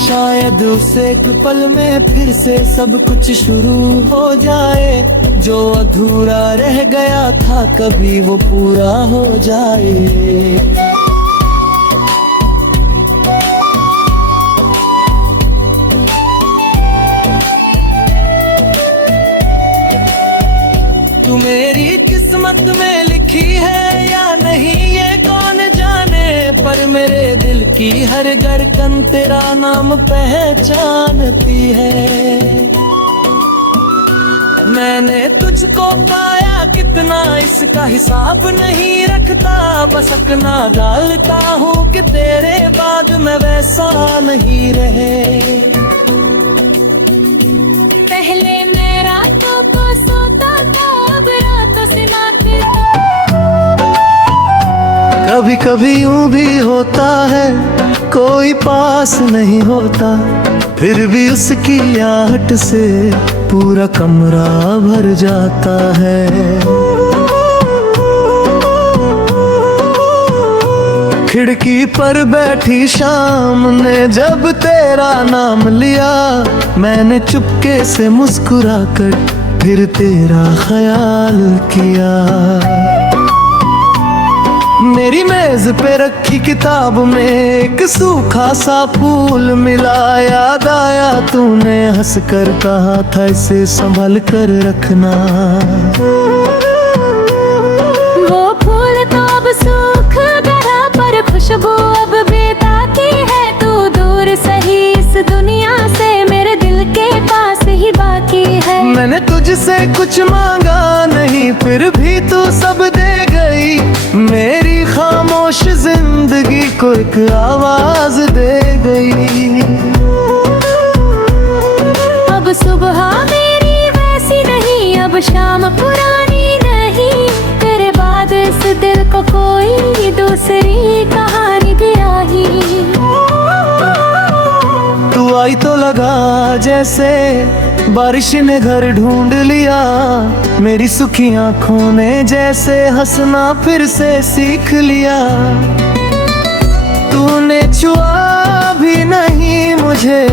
शायद उस एक पल में फिर से सब कुछ शुरू हो जाए। जो अधूरा रह गया था कभी वो पूरा हो जाए। तू मेरी किस्मत में लिखी है या नहीं ये कौन जाने, पर मेरे दिल की हर धड़कन तेरा नाम पहचानती है। मैंने तुझको पाया कितना इसका हिसाब नहीं रखता। बस अपना डालता हूँ कि तेरे बाद मैं वैसा नहीं रहे। पहले मैं रातों को सोता था, अब रातों से ना फिरता। कभी कभी यूं भी होता है कोई पास नहीं होता, फिर भी उसकी आहट से पूरा कमरा भर जाता है। खिड़की पर बैठी शाम ने जब तेरा नाम लिया, मैंने चुपके से मुस्कुरा कर फिर तेरा ख्याल किया। मेरी मेज पे रखी किताब में एक सूखा सा फूल मिला। याद आया तूने हंस कर कहा था इसे संभल कर रखना। वो फूल तो अब सूख गया पर खुशबू अब बेताती है। तू दूर सही इस दुनिया से मेरे दिल के पास ही बाकी है। मैंने तुझसे कुछ मांगा नहीं फिर भी तू सब दे गई। मेरी खामोश जिंदगी को एक आवाज दे गई। अब सुबह मेरी वैसी नहीं, अब शाम पुरानी नहीं। तेरे बाद इस दिल को कोई दूसरी कहानी भी आई। तू आई तो लगा जैसे बारिश ने घर ढूंढ लिया। मेरी सुखी आंखों ने जैसे हंसना फिर से सीख लिया। तूने छुआ भी नहीं मुझे,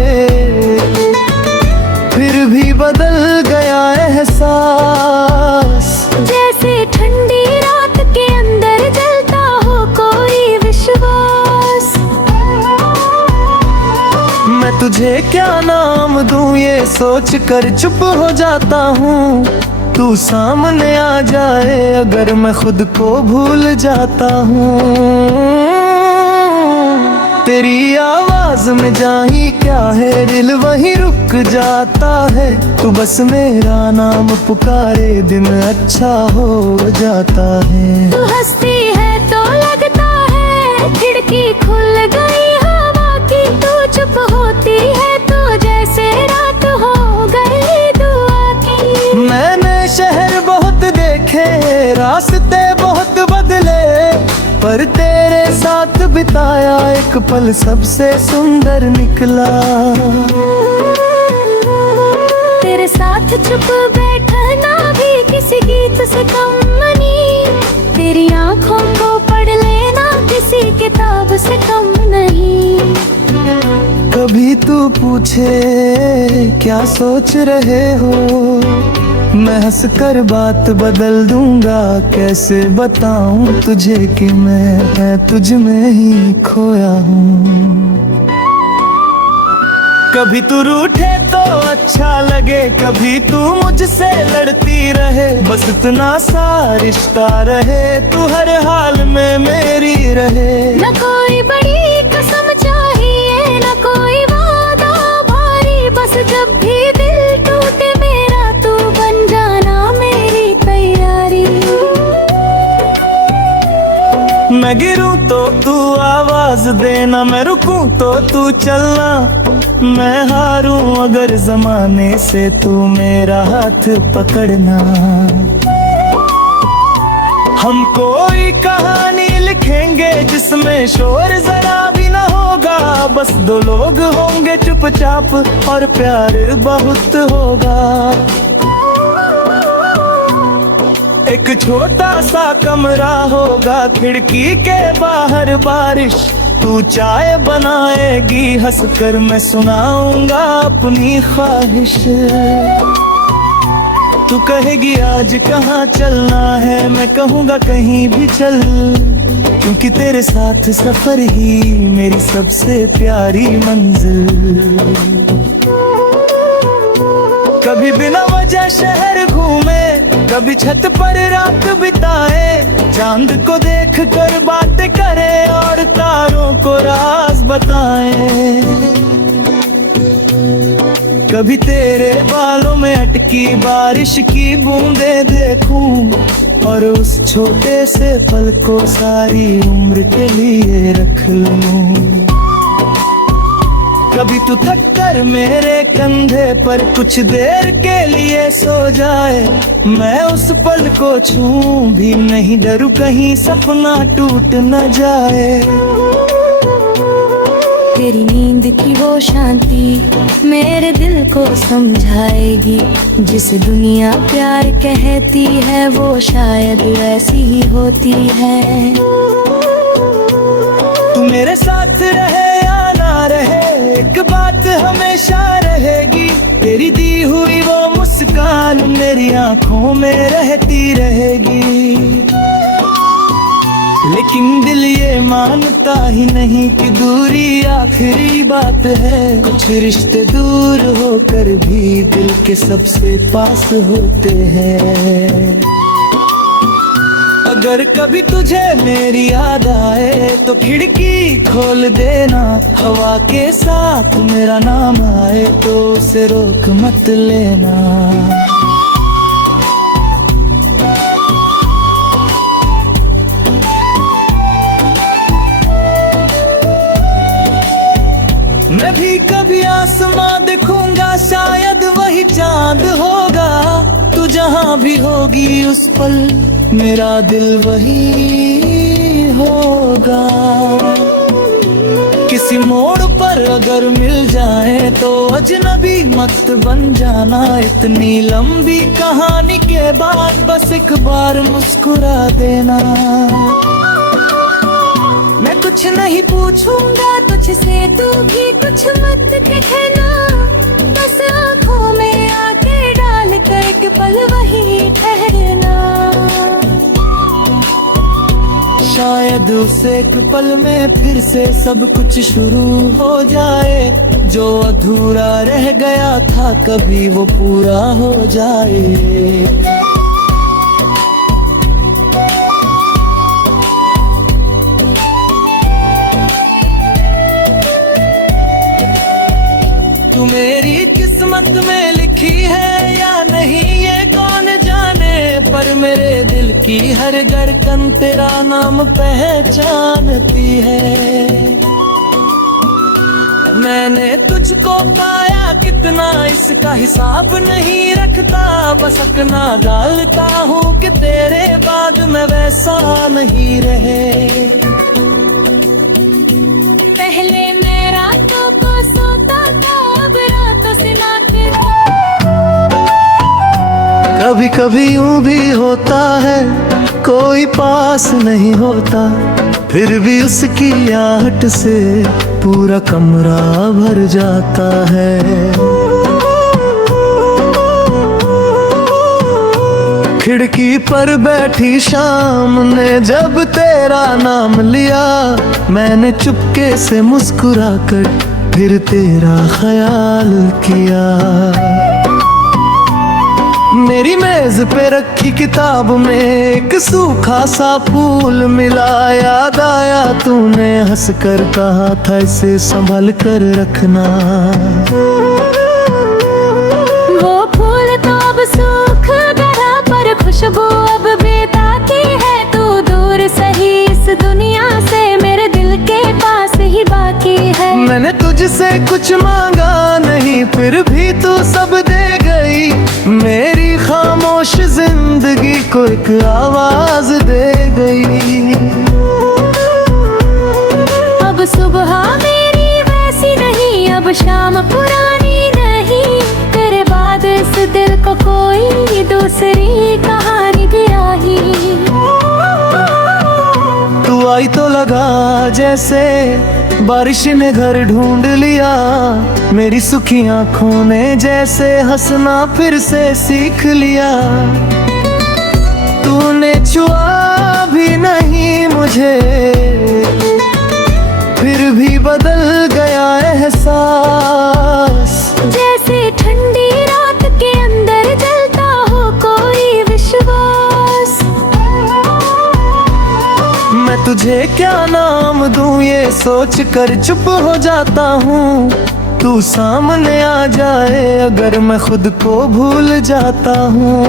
फिर भी बदल गया एहसास। जैसे ठंडी रात के अंदर जलता हो कोई विश्वास। मैं तुझे क्या नाम दूं ये सोच कर चुप हो जाता हूँ। तू सामने आ जाए अगर मैं खुद को भूल जाता हूँ। तेरी आवाज में जाही क्या है दिल वहीं रुक जाता है। तू बस मेरा नाम पुकारे दिन अच्छा हो जाता है। तू हंसती है तो लगता है खिड़की खुल गई हवा की। तू चुप होती है तो जैसे रात हो गई दुआ की। मैंने शहर बहुत देखे रास्ते बहुत बदले, पर तेरे साथ बिताया एक पल सबसे सुंदर निकला। तेरे साथ चुप बैठना भी किसी गीत से कम नहीं। तेरी आंखों को पढ़ लेना किसी किताब से कम नहीं। कभी तू पूछे क्या सोच रहे हो, मैं हंस कर बात बदल दूंगा। कैसे बताऊं तुझे कि मैं तुझ में ही खोया हूँ। कभी तू रूठे तो अच्छा लगे, कभी तू मुझसे लड़ती रहे। बस इतना सा रिश्ता रहे, तू हर हाल में मेरी रहे। न कोई बड़ी कसम चाहिए न कोई वादा भारी। बस जब भी दिल टूटे मेरा तू बन जाना मेरी तैयारी। मैं गिरूं तो तू आवाज देना, मैं रुकूं तो तू चलना। मैं हारूं अगर जमाने से तू मेरा हाथ पकड़ना। हम कोई कहानी लिखेंगे जिसमें शोर जरा भी ना होगा, बस दो लोग होंगे चुपचाप और प्यार बहुत होगा। एक छोटा सा कमरा होगा, खिड़की के बाहर बारिश, तू चाय बनाएगी हंसकर, मैं सुनाऊंगा अपनी ख्वाहिश। तू कहेगी आज कहाँ चलना है, मैं कहूँगा कहीं भी चल, क्योंकि तेरे साथ सफर ही मेरी सबसे प्यारी मंजिल। कभी बिना वजह शहर घूमे, कभी छत पर रात बिताए, चांद को देख कर बातें करें और तारों को राज बताएं। कभी तेरे बालों में अटकी बारिश की बूंदें देखूं और उस छोटे से पल को सारी उम्र के लिए रख लूं। कभी तू थक कर मेरे कंधे पर कुछ देर के लिए सो जाए, मैं उस पल को छूं भी नहीं डरूं कहीं सपना टूट न जाए। तेरी नींद की वो शांति मेरे दिल को समझाएगी, जिसे दुनिया प्यार कहती है वो शायद वैसी ही होती है। तू मेरे साथ रहे या ना रहे, एक बात हमेशा रहेगी, तेरी दी हुई वो मुस्कान मेरी आंखों में रहती रहेगी। लेकिन दिल ये मानता ही नहीं कि दूरी आखिरी बात है, कुछ रिश्ते दूर होकर भी दिल के सबसे पास होते हैं। अगर कभी तुझे मेरी याद आए तो खिड़की खोल देना, हवा के साथ मेरा नाम आए तो उसे रोक मत लेना। मैं भी कभी आसमां देखूंगा, शायद वही चांद होगा, तू जहां भी होगी उस पल मेरा दिल वही होगा। किसी मोड़ पर अगर मिल जाए तो अजनबी मत बन जाना, इतनी लंबी कहानी के बाद बस एक बार मुस्कुरा देना। मैं कुछ नहीं पूछूंगा तुझसे, तू भी कुछ मत कहना, बस आँखों में आके डाल कर एक पल वही ठहरना। शायद उस एक पल में फिर से सब कुछ शुरू हो जाए, जो अधूरा रह गया था कभी वो पूरा हो जाए। तू मेरी किस्मत में लिखी है या नहीं ये कौन जाने, पर मेरे दिल की हर धड़कन तेरा नाम पहचानती है। मैंने तुझको पाया कितना इसका हिसाब नहीं रखता, बस अपना डालता हूँ कि तेरे बाद मैं वैसा नहीं रहे। पहले मैं रातों को सोता था, अब रातों से ना करता। कभी कभी यूं भी होता है कोई पास नहीं होता, फिर भी उसकी आहट से पूरा कमरा भर जाता है। खिड़की पर बैठी शाम ने जब तेरा नाम लिया, मैंने चुपके से मुस्कुरा कर फिर तेरा ख्याल किया। मेरी मेज पे रखी किताब में एक सूखा सा फूल मिला, याद आया तूने हंस कर कहा था इसे संभल कर रखना। वो फूल तो अब सूख गया पर खुशबू अब बेताकी है, तू दूर सही इस दुनिया से मेरे दिल के पास ही बाकी है। मैंने तुझे तुझसे कुछ मांगा नहीं, फिर भी तू सब दे गई। मेरी खामोश जिंदगी को एक आवाज दे गई। अब सुबह मेरी वैसी नहीं, अब शाम पुरानी नहीं। तेरे बाद इस दिल को कोई दूसरी कहानी भी आई। तू आई तो लगा जैसे बारिश ने घर ढूंढ लिया। मेरी सुखी आंखों ने जैसे हंसना फिर से सीख लिया। तूने छुआ भी नहीं मुझे, फिर भी बदल गया एहसास। जैसे ठंडी रात के अंदर जलता हो कोई विश्वास। मैं तुझे क्या नाम दूं ये सोच कर चुप हो जाता हूँ। तू सामने आ जाए अगर मैं खुद को भूल जाता हूँ।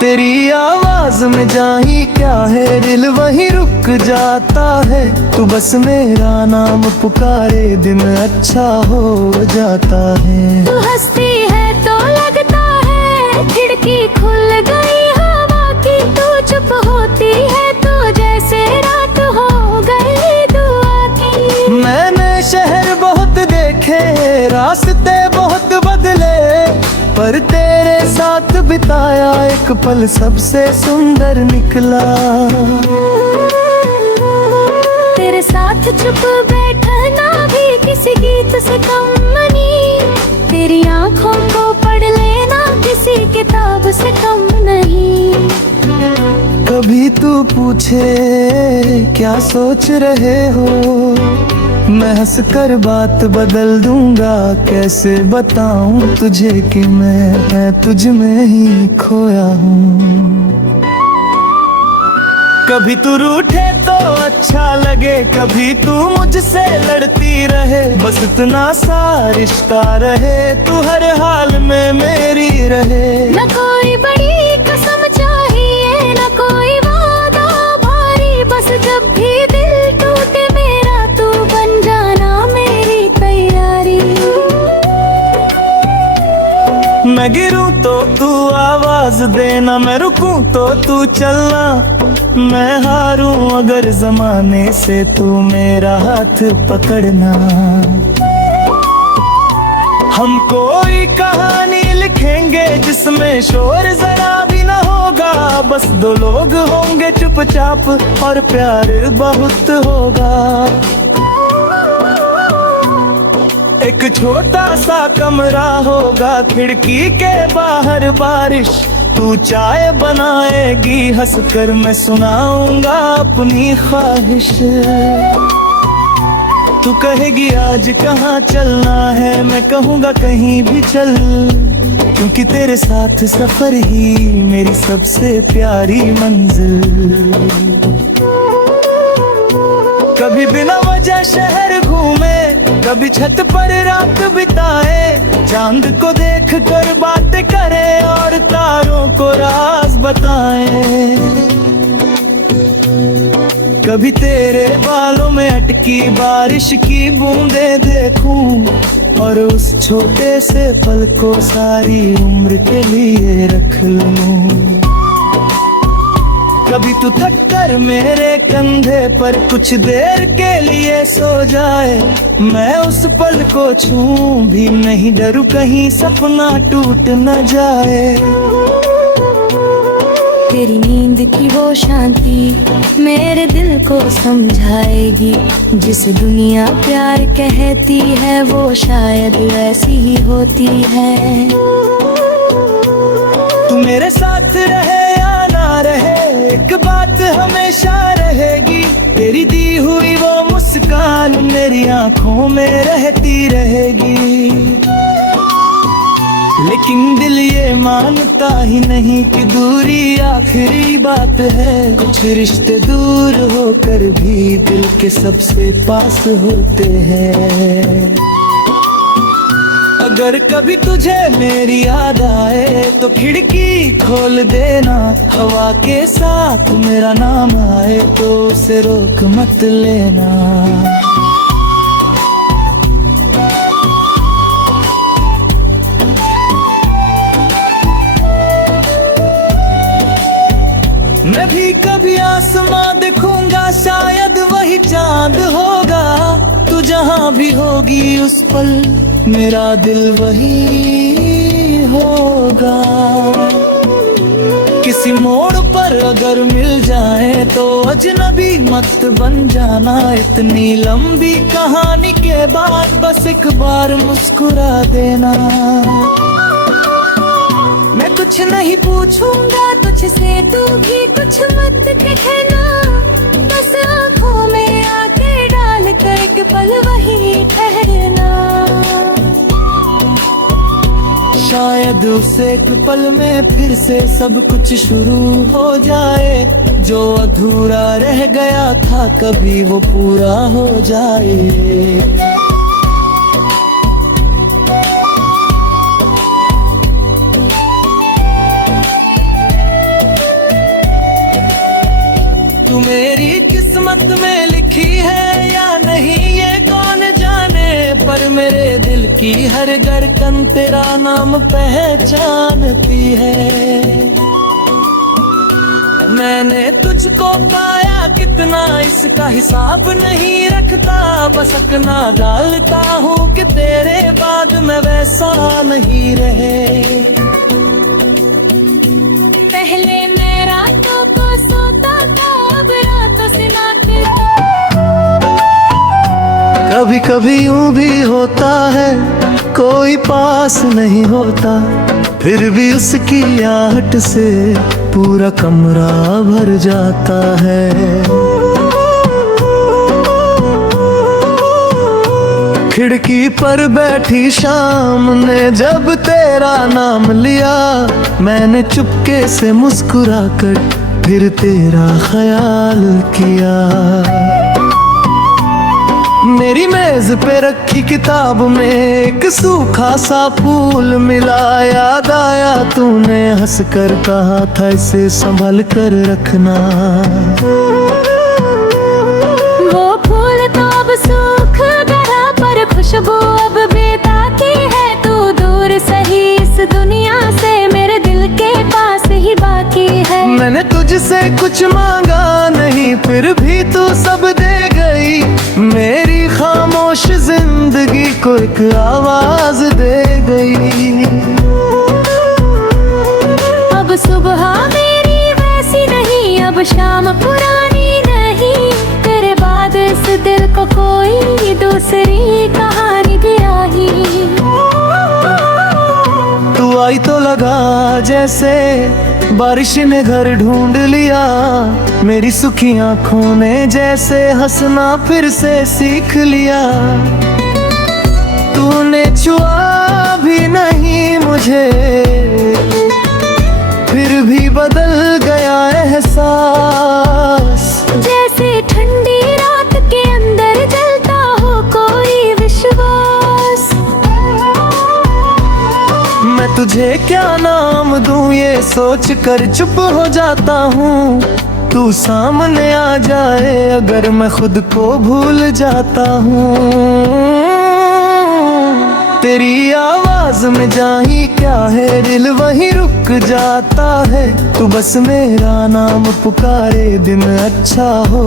तेरी आवाज में जाही क्या है, दिल वहीं रुक जाता है। तू बस मेरा नाम पुकारे दिन अच्छा हो जाता है। तू हंसती है तो लगता है खिड़की खुल गई हवा की। तू चुप होती है तो जैसे रात हो गई दुआ की। मैंने शहर बहुत देखे, रास्ते बहुत बदले, पर तेरे साथ बिताया एक पल सबसे सुंदर निकला। तेरे साथ चुप बैठना भी किसी गीत से कम नहीं। तेरी आंखों को पढ़ लेना किसी किताब से कम नहीं। कभी तू पूछे क्या सोच रहे हो, मैं हंस कर बात बदल दूंगा। कैसे बताऊं तुझे कि मैं तुझ में ही खोया हूँ। कभी तू रूठे तो अच्छा लगे, कभी तू मुझसे लड़ती रहे। बस इतना सा रिश्ता रहे, तू हर हाल में मेरी रहे। न कोई बड़ी कसम चाहिए, न कोई वादा भारी। बस जब भी दिल टूटे मेरा, तू बन जाना मेरी तैयारी। मैं गिरूं तो तू आवाज देना, मैं रुकूं तो तू चलना। मैं हारूं अगर जमाने से तू मेरा हाथ पकड़ना। हम कोई कहानी लिखेंगे जिसमें शोर जरा भी ना होगा। बस दो लोग होंगे चुपचाप और प्यार बहुत होगा। एक छोटा सा कमरा होगा, खिड़की के बाहर बारिश। तू चाय बनाएगी हंसकर, मैं सुनाऊंगा अपनी ख्वाहिश। तू कहेगी आज कहाँ चलना है, मैं कहूँगा कहीं भी चल। क्योंकि तेरे साथ सफर ही मेरी सबसे प्यारी मंजिल। कभी बिना वजह शहर घूमे, कभी छत पर रात बिताए। चांद को देख कर बातें करे और तारों को राज बताए। कभी तेरे बालों में अटकी बारिश की बूंदें देखूं और उस छोटे से पल को सारी उम्र के लिए रख लूं। कभी तू थक कर मेरे कंधे पर कुछ देर के लिए सो जाए। मैं उस पल को छूं भी नहीं, डरूं कहीं सपना टूट न जाए। तेरी नींद की वो शांति मेरे दिल को समझाएगी। जिस दुनिया प्यार कहती है वो शायद ऐसी ही होती है। तू मेरे साथ रहे या ना रहे, एक बात हमेशा रहेगी। तेरी दी हुई वो मुस्कान मेरी आंखों में रहती रहेगी। लेकिन दिल ये मानता ही नहीं कि दूरी आखिरी बात है। कुछ रिश्ते दूर होकर भी दिल के सबसे पास होते हैं। अगर कभी तुझे मेरी याद आए तो खिड़की खोल देना। हवा के साथ मेरा नाम आए तो उसे रोक मत लेना। मैं भी कभी आसमां देखूंगा, शायद वही चांद होगा। तू जहां भी होगी उस पल मेरा दिल वही होगा। किसी मोड़ पर अगर मिल जाए तो अजनबी मत बन जाना। इतनी लंबी कहानी के बाद बस एक बार मुस्कुरा देना। मैं कुछ नहीं पूछूंगा तुझसे, तू भी कुछ मत कहना। बस आँखों में आके डाल कर एक पल वही ठहरना। शायद उस एक पल में फिर से सब कुछ शुरू हो जाए। जो अधूरा रह गया था कभी वो पूरा हो जाए। तू मेरी किस्मत में लिखी है या नहीं ये कौन जाने, पर मेरे दिल की हर धड़कन तेरा नाम पहचानती है। मैंने तुझको पाया कितना इसका हिसाब नहीं रखता। बस अपना डालता हूँ कि तेरे बाद मैं वैसा नहीं रहे। पहले मैं रातों को सोता था, अब रातों से नाते। कभी कभी यूं भी होता है कोई पास नहीं होता, फिर भी उसकी आहट से पूरा कमरा भर जाता है। खिड़की पर बैठी शाम ने जब तेरा नाम लिया, मैंने चुपके से मुस्कुरा कर फिर तेरा ख्याल किया। मेरी मेज पे रखी किताब में एक सूखा सा फूल मिला। याद आया तूने हंस कर कहा था इसे संभल कर रखना। वो फूल तो अब सूख गया पर खुशबू अब बेताकी है। तू दूर सही इस दुनिया से मेरे दिल के पास ही बाकी है। मैंने तुझसे कुछ मांगा नहीं फिर भी तू सब दे गई। मेरी खामोश जिंदगी को एक आवाज दे गई। अब सुबह मेरी वैसी नहीं, अब शाम पुरानी नहीं। तेरे बाद इस दिल को कोई दूसरी कहानी भी आई। तू आई तो लगा जैसे बारिश ने घर ढूंढ लिया। मेरी सुखी आंखों ने जैसे हंसना फिर से सीख लिया। तूने छुआ भी नहीं मुझे, फिर भी बदल गया एहसास। जैसे ठंडी रात के अंदर जलता हो कोई विश्वास। मैं तुझे क्या नाम दूं ये सोच कर चुप हो जाता हूँ। तू सामने आ जाए अगर मैं खुद को भूल जाता हूँ। तेरी आवाज में जाही क्या है दिल वहीं रुक जाता है। तू बस मेरा नाम पुकारे दिन अच्छा हो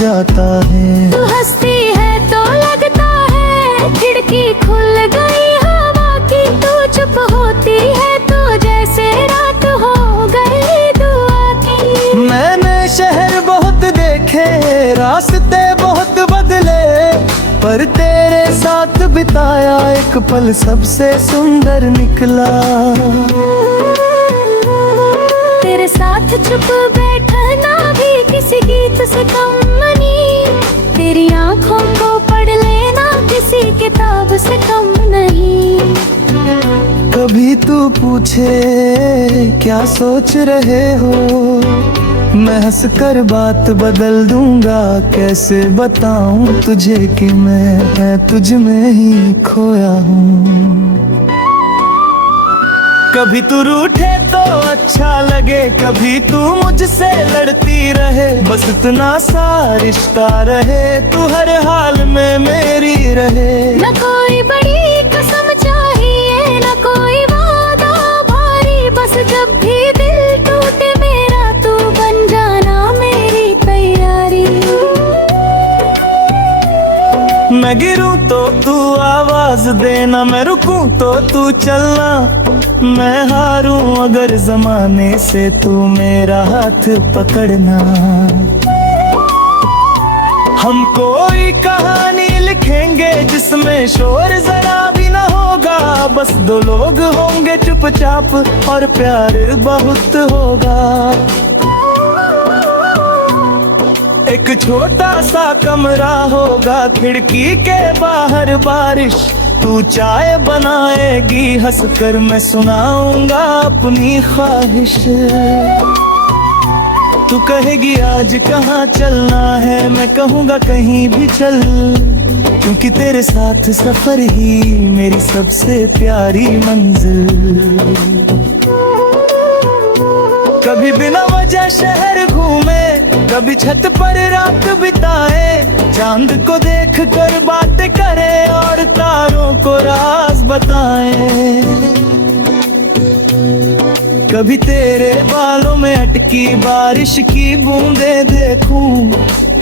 जाता है। तू हंसती है तो लगता है खिड़की खुल गई हवा की। तू चुप होती है तो जैसे रात हो गई दुआ की। मैंने शहर बहुत देखे रास्ते बहुत बदले, पर तेरे साथ बिताया एक पल सबसे सुंदर निकला। तेरे साथ चुप बैठना भी किसी गीत से कम नहीं। तेरी आंखों को पढ़ लेना किसी किताब से कम नहीं। कभी तू पूछे क्या सोच रहे हो, मैं हंस कर बात बदल दूंगा। कैसे बताऊं तुझे कि मैं तुझ में ही खोया हूँ। कभी तू रूठे तो अच्छा लगे, कभी तू मुझसे लड़ती रहे। बस इतना सा रिश्ता रहे, तू हर हाल में मेरी रहे। न कोई बड़ी कसम चाहिए न कोई वादा भारी, बस जब भी दिल टूटे मेरा तू बन जा। मैं गिरूं तो तू आवाज देना, मैं रुकूं तो तू चलना, मैं हारूं अगर जमाने से तू मेरा हाथ पकड़ना। हम कोई कहानी लिखेंगे जिसमें शोर जरा भी ना होगा, बस दो लोग होंगे चुपचाप और प्यार बहुत होगा। एक छोटा सा कमरा होगा, खिड़की के बाहर बारिश, तू चाय बनाएगी हंसकर, मैं सुनाऊंगा अपनी ख्वाहिश। तू कहेगी आज कहाँ चलना है, मैं कहूँगा कहीं भी चल, क्योंकि तेरे साथ सफर ही मेरी सबसे प्यारी मंजिल। कभी बिना वजह शहर घूमे, कभी छत पर रात बिताए, चांद को देख कर बातें करे और तारों को राज बताए। कभी तेरे बालों में अटकी बारिश की बूंदें देखूं,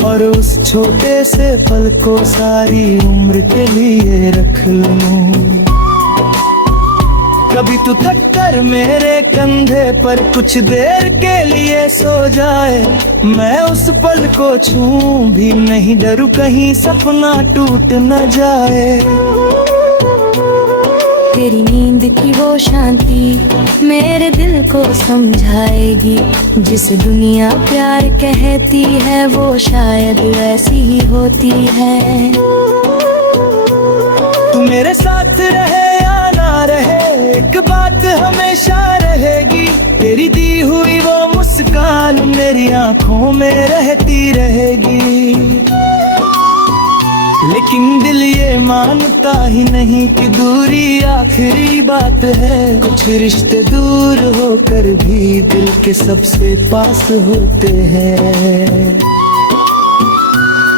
और उस छोटे से पल को सारी उम्र के लिए रख लूं। कभी तू थक कर मेरे कंधे पर कुछ देर के लिए सो जाए, मैं उस पल को छूं भी नहीं, डरूं कहीं सपना टूट न जाए। तेरी नींद की वो शांति मेरे दिल को समझाएगी, जिस दुनिया प्यार कहती है वो शायद ऐसी ही होती है। तू मेरे साथ रहे या ना रहे, एक बात हमेशा रहेगी, तेरी दी हुई वो मुस्कान मेरी आंखों में रहती रहेगी। लेकिन दिल ये मानता ही नहीं कि दूरी आखिरी बात है, कुछ रिश्ते दूर होकर भी दिल के सबसे पास होते हैं।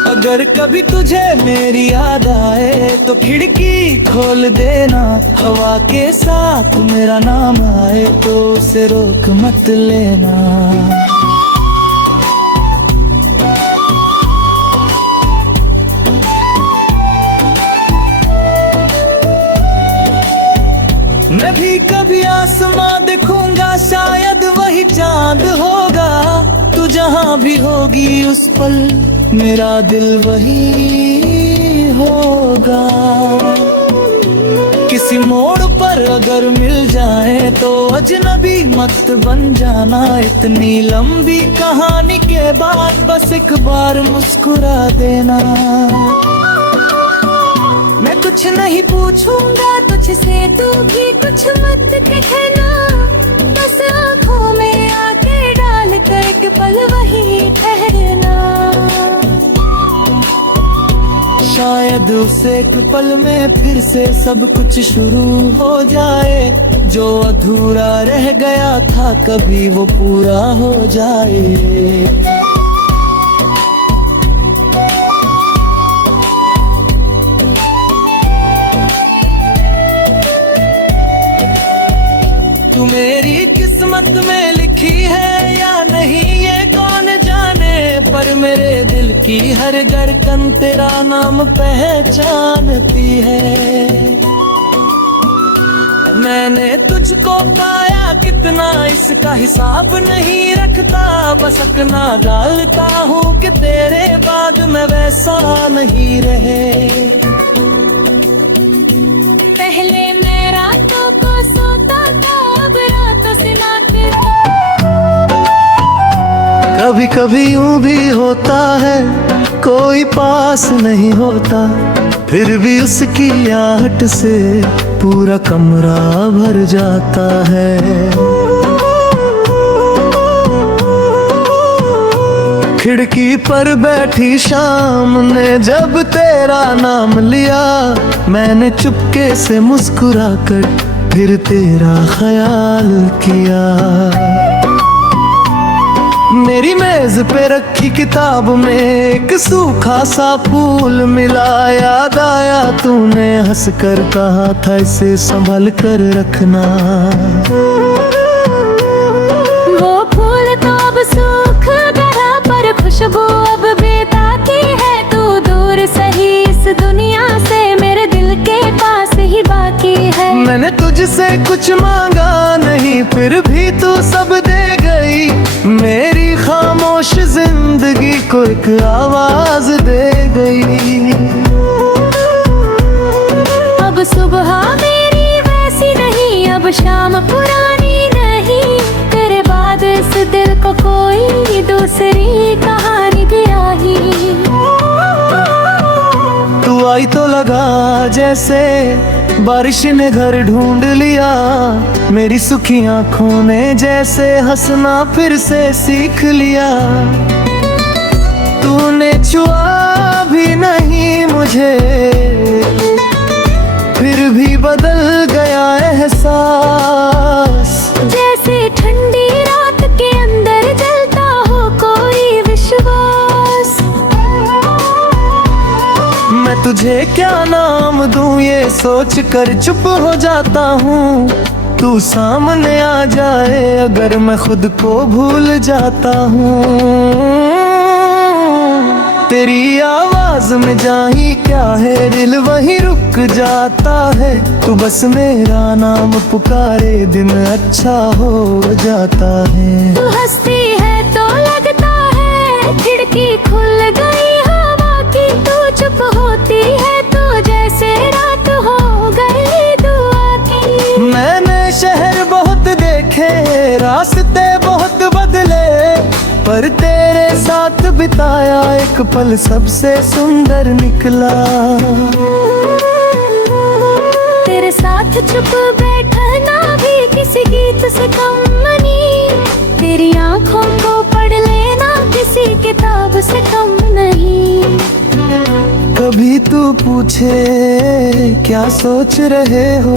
अगर कभी तुझे मेरी याद आए तो खिड़की खोल देना, हवा के साथ मेरा नाम आए तो उसे रोक मत लेना। मैं भी कभी आसमां देखूंगा, शायद वही चांद होगा, तू जहां भी होगी उस पल मेरा दिल वही होगा। किसी मोड़ पर अगर मिल जाए तो अजनबी मत बन जाना, इतनी लंबी कहानी के बाद बस एक बार मुस्कुरा देना। मैं कुछ नहीं पूछूंगा तुझसे, तू भी कुछ मत कहना, बस आँखों में आके डाल कर एक पल वही ठहरना। शायद उस एक पल में फिर से सब कुछ शुरू हो जाए, जो अधूरा रह गया था कभी वो पूरा हो जाए। तू मेरी किस्मत में लिखी है या नहीं ये कौन जाने, पर मेरे दिल की हर धड़कन तेरा नाम पहचानती है। मैंने तुझको पाया कितना इसका हिसाब नहीं रखता, बस अपना डालता हूँ कि तेरे बाद मैं वैसा नहीं रहे। पहले मैं रातों को सोता था, अब रातों से ना करता। कभी कभी यूं भी होता है कोई पास नहीं होता, फिर भी उसकी आहट से पूरा कमरा भर जाता है। खिड़की पर बैठी शाम ने जब तेरा नाम लिया, मैंने चुपके से मुस्कुरा कर फिर तेरा ख्याल किया। मेरी मेज पे रखी किताब में एक सूखा सा फूल मिला, याद आया तूने हंस कर कहा था इसे संभल कर रखना। वो फूल तो अब सूख गया पर खुशबू अब बेताती है, तू दूर सही इस दुनिया तुझसे कुछ मांगा नहीं, फिर भी तू सब दे गई। मेरी खामोश जिंदगी को एक आवाज दे गई। अब सुबह मेरी वैसी नहीं, अब शाम पुरानी नहीं। तेरे बाद इस दिल को कोई दूसरी कहानी भी आई। तू आई तो लगा जैसे बारिश ने घर ढूंढ लिया। मेरी सुखी आंखों ने जैसे हंसना फिर से सीख लिया। तूने छुआ भी नहीं मुझे, फिर भी बदल गया एहसास। जैसे ठंडी रात के अंदर जलता हो कोई विश्वास। मैं तुझे क्या नाम दूं ये सोच कर चुप हो जाता हूँ। तू सामने आ जाए अगर मैं खुद को भूल जाता हूँ। तेरी आवाज में जाही क्या है, दिल वहीं रुक जाता है। तू बस मेरा नाम पुकारे दिन अच्छा हो जाता है। तू हंसती है तो लगता है खिड़की खुल गई हवा की। तू चुप होती है तो जैसे रात हो गई दुआ की। मैंने शहर बहुत देखे, रास्ते बहुत बदले, पर तेरे साथ बिताया एक पल सबसे सुंदर निकला। तेरे साथ चुप बैठना भी किसी गीत से कम नहीं। तेरी आंखों को पढ़ लेना किसी किताब से कम नहीं। कभी तू पूछे क्या सोच रहे हो,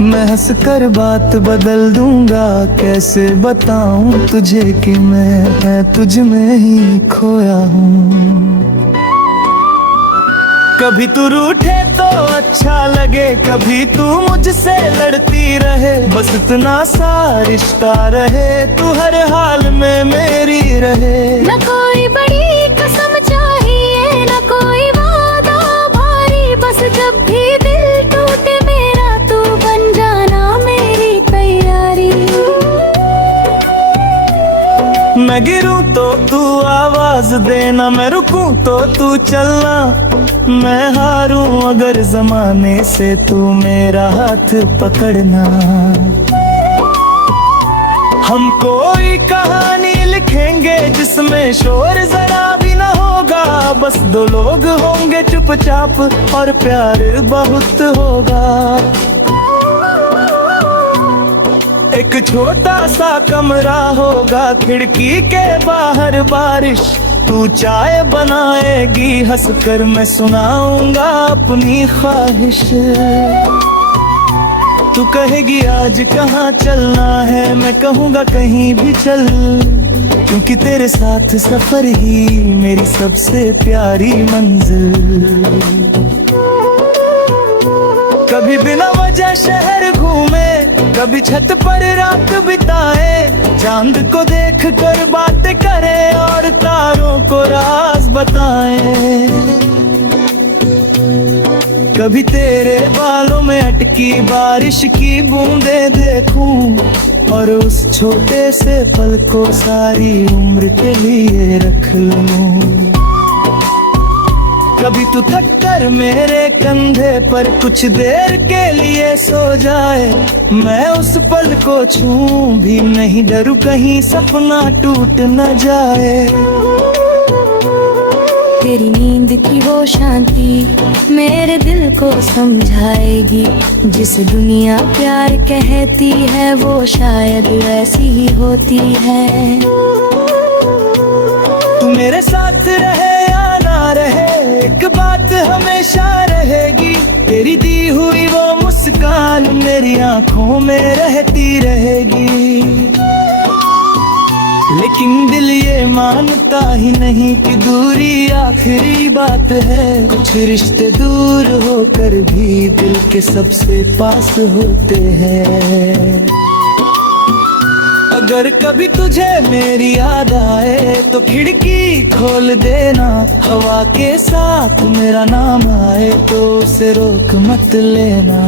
मैं हंस कर बात बदल दूंगा। कैसे बताऊं तुझे कि मैं तुझ में ही खोया हूँ। कभी तू रूठे तो अच्छा लगे, कभी तू मुझसे लड़ती रहे। बस इतना सा रिश्ता रहे, तू हर हाल में मेरी रहे। न कोई बड़ी कसम चाहिए, न कोई वादा भारी। बस जब भी दिल टूटे मेरा, तू बन जाना मेरी तैयारी। मैं गिरूं तो तू आवाज देना, मैं रुकूं तो तू चलना। मैं हारूं अगर जमाने से तू मेरा हाथ पकड़ना। हम कोई कहानी लिखेंगे जिसमें शोर जरा भी ना होगा। बस दो लोग होंगे चुपचाप और प्यार बहुत होगा। एक छोटा सा कमरा होगा, खिड़की के बाहर बारिश। तू चाय बनाएगी हंसकर, मैं सुनाऊंगा अपनी ख्वाहिश। तू कहेगी आज कहाँ चलना है, मैं कहूँगा कहीं भी चल। क्योंकि तेरे साथ सफर ही मेरी सबसे प्यारी मंजिल। कभी बिना वजह शहर घूमे, कभी छत पर रात बिताए। चांद को देख कर बातें करें और तारों को राज बताएं। कभी तेरे बालों में अटकी बारिश की बूंदें देखूं और उस छोटे से पल को सारी उम्र के लिए रख लूं। कभी तू थक कर मेरे कंधे पर कुछ देर के लिए सो जाए। मैं उस पल को छूं भी नहीं डरूं कहीं सपना टूट न जाए। तेरी नींद की वो शांति मेरे दिल को समझाएगी। जिस दुनिया प्यार कहती है वो शायद ऐसी ही होती है। तू मेरे साथ रहे या ना रहे, एक बात हमेशा रहेगी। तेरी दी हुई वो मुस्कान मेरी आंखों में रहती रहेगी। लेकिन दिल ये मानता ही नहीं कि दूरी आखिरी बात है। कुछ रिश्ते दूर होकर भी दिल के सबसे पास होते हैं। अगर कभी तुझे मेरी याद आए तो खिड़की खोल देना। हवा के साथ मेरा नाम आए तो उसे रोक मत लेना।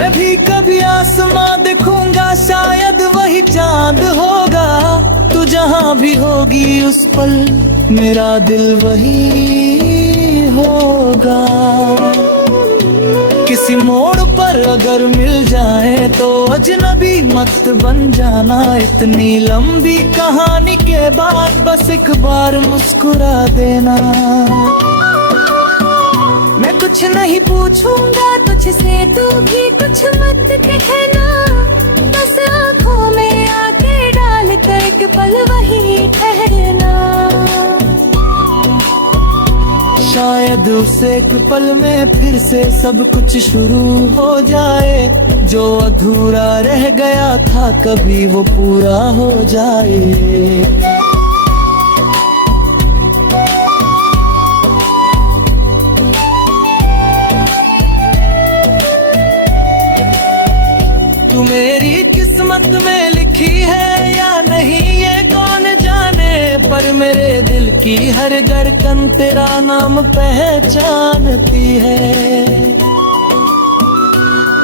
मैं भी कभी आसमां देखूंगा, शायद वही चांद होगा। तू जहां भी होगी उस पल मेरा दिल वही होगा। किसी मोड़ पर अगर मिल जाए तो अजनबी मत बन जाना। इतनी लंबी कहानी के बाद बस एक बार मुस्कुरा देना। मैं कुछ नहीं पूछूंगा तुझसे, तू भी कुछ मत कहना। बस आँखों में आके डाल कर एक पल वही ठहरना। शायद उस एक पल में फिर से सब कुछ शुरू हो जाए। जो अधूरा रह गया था कभी वो पूरा हो जाए। तू मेरी किस्मत में लिखी है या नहीं ये कौन जाने, पर मेरे दिल की हर धड़कन तेरा नाम पहचानती है।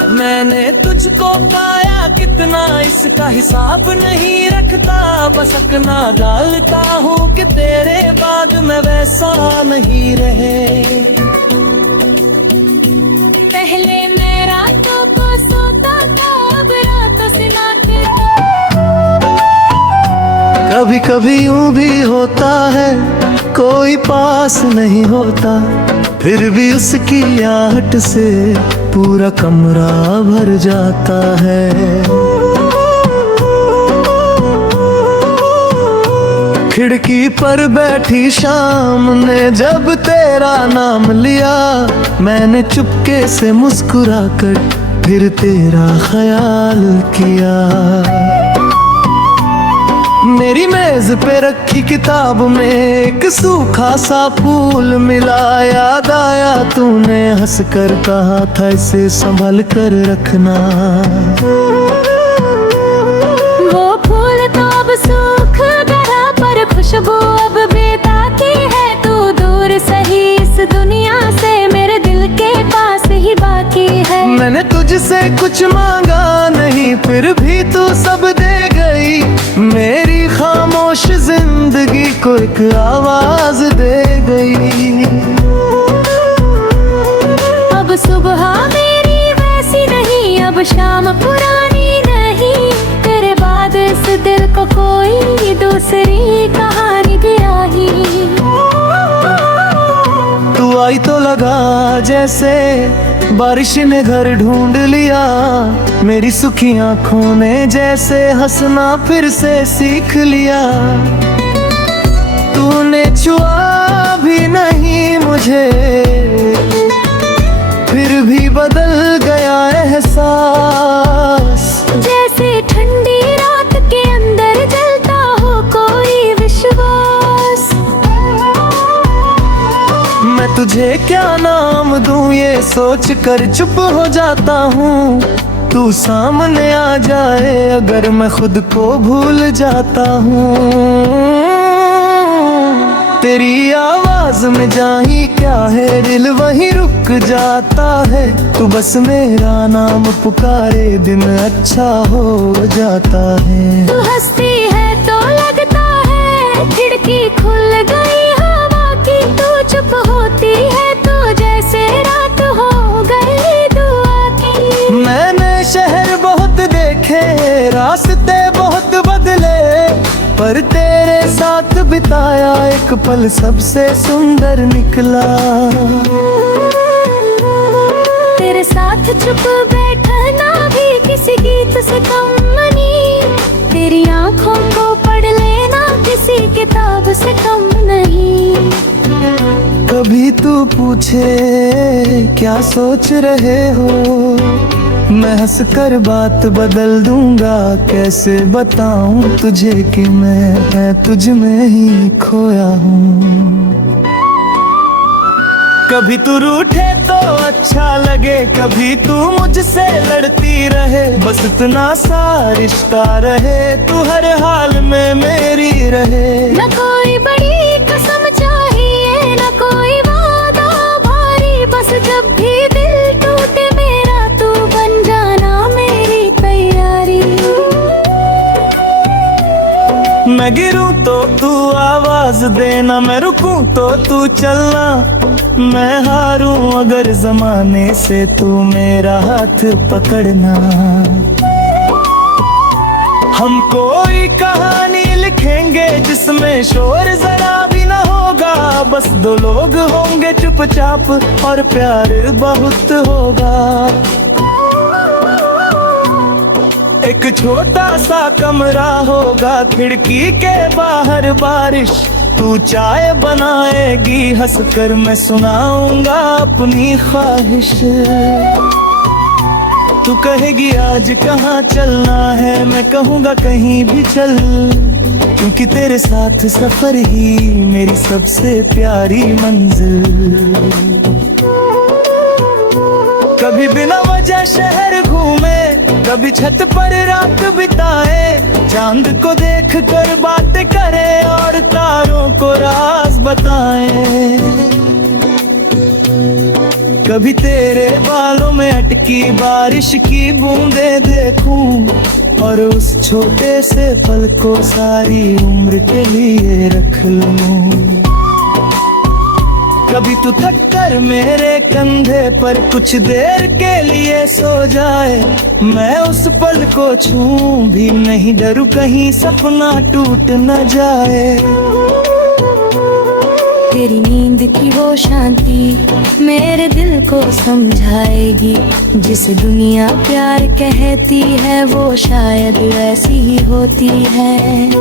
मैंने तुझको पाया कितना इसका हिसाब नहीं रखता। बस अपना डालता हूँ कि तेरे बाद मैं वैसा नहीं रहे। पहले मैं रातों को सोता था, अब रातों से नाते। कभी कभी यूं भी होता है कोई पास नहीं होता, फिर भी उसकी आहट से पूरा कमरा भर जाता है। खिड़की पर बैठी शाम ने जब तेरा नाम लिया, मैंने चुपके से मुस्कुरा कर फिर तेरा ख्याल किया। मेरी मेज पे रखी किताब में एक सूखा सा फूल मिला। याद आया तूने हंस कर कहा था इसे संभल कर रखना। वो फूल तो अब सूख गया पर खुशबू अब बेताकी है। तू दूर सही इस दुनिया से मेरे दिल के पास ही बाकी है। मैंने तुझसे कुछ मांगा नहीं फिर भी तू सब दे गई। मेरी खामोश जिंदगी को एक आवाज दे गई। अब सुबह मेरी वैसी नहीं, अब शाम पुरानी नहीं। तेरे बाद इस दिल को कोई दूसरी कहानी भी आई। तू आई तो लगा जैसे बारिश ने घर ढूंढ लिया। मेरी सुखी आंखों ने जैसे हंसना फिर से सीख लिया। तूने छुआ भी नहीं मुझे, फिर भी बदल गया एहसास। जैसे ठंडी रात के अंदर जलता हो कोई विश्वास। मैं तुझे क्या नाम दूं ये सोच कर चुप हो जाता हूँ। तू सामने आ जाए अगर मैं खुद को भूल जाता हूँ। तेरी आवाज में जाही क्या है दिल वहीं रुक जाता है। तू बस मेरा नाम पुकारे दिन अच्छा हो जाता है। तू हंसती है तो लगता है खिड़की खुल गई हवा की। तू चुप होती है तो जैसे रात हो गई दुआ की। मैंने शहर बहुत देखे रास्ते बहुत बदले, पर तेरे साथ बिताया एक पल सबसे सुंदर निकला। तेरे साथ चुप बैठना भी किसी गीत से कम नहीं। तेरी आंखों को पढ़ लेना किसी किताब से कम नहीं। कभी तू पूछे क्या सोच रहे हो, मैं हंस कर बात बदल दूंगा। कैसे बताऊं तुझे कि मैं तुझ में ही खोया हूँ। कभी तू रूठे तो अच्छा लगे, कभी तू मुझसे लड़ती रहे। बस इतना सा रिश्ता रहे, तू हर हाल में मेरी रहे। न कोई बड़ी कसम चाहिए न कोई वादा भारी। बस जब भी दिल टूटे मेरा तू बन जाना। मैं गिरूं तो तू आवाज देना, मैं रुकूं तो तू चलना, मैं हारूं अगर जमाने से तू मेरा हाथ पकड़ना। हम कोई कहानी लिखेंगे जिसमें शोर जरा भी ना होगा, बस दो लोग होंगे चुपचाप और प्यार बहुत होगा। एक छोटा सा कमरा होगा, खिड़की के बाहर बारिश, तू चाय बनाएगी हंसकर, मैं सुनाऊंगा अपनी ख्वाहिश। तू कहेगी आज कहाँ चलना है, मैं कहूँगा कहीं भी चल, क्योंकि तेरे साथ सफर ही मेरी सबसे प्यारी मंजिल। कभी बिना वजह शहर घूमे, कभी छत पर रात बिताए, चांद को देख कर बातें करें और तारों को राज बताएं। कभी तेरे बालों में अटकी बारिश की बूंदें देखूं और उस छोटे से पल को सारी उम्र के लिए रख लूं। कभी तू थक कर मेरे कंधे पर कुछ देर के लिए सो जाए, मैं उस पल को छूं भी नहीं डरूं कहीं सपना टूट न जाए। तेरी नींद की वो शांति मेरे दिल को समझाएगी, जिसे दुनिया प्यार कहती है वो शायद ऐसी ही होती है।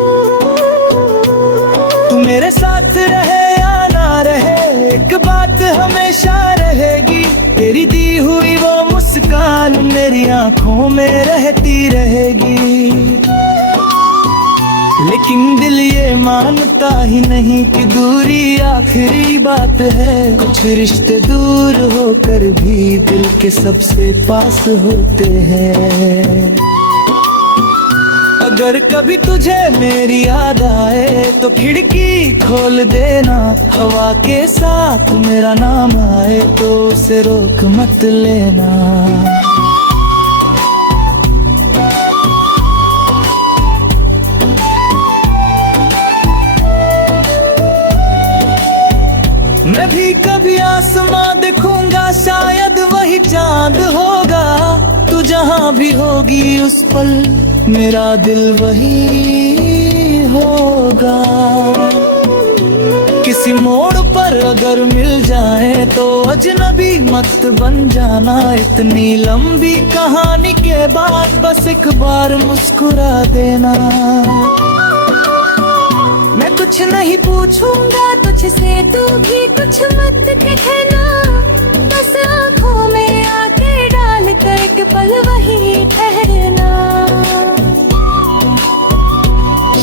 तू मेरे साथ रहे या ना रहे, एक बात हमेशा रहेगी, तेरी दी हुई वो मुस्कान मेरी आंखों में रहती रहेगी। लेकिन दिल ये मानता ही नहीं कि दूरी आखिरी बात है, कुछ रिश्ते दूर होकर भी दिल के सबसे पास होते हैं। अगर कभी तुझे मेरी याद आए तो खिड़की खोल देना, हवा के साथ मेरा नाम आए तो उसे रोक मत लेना। मैं भी कभी आसमां देखूंगा, शायद वही चांद होगा, तू जहां भी होगी उस पल मेरा दिल वही होगा। किसी मोड़ पर अगर मिल जाए तो अजनबी मत बन जाना, इतनी लंबी कहानी के बाद बस एक बार मुस्कुरा देना। मैं कुछ नहीं पूछूंगा तुझसे, तू भी कुछ मत कहना, बस आँखों में आके डाल कर एक पल वही ठहरना।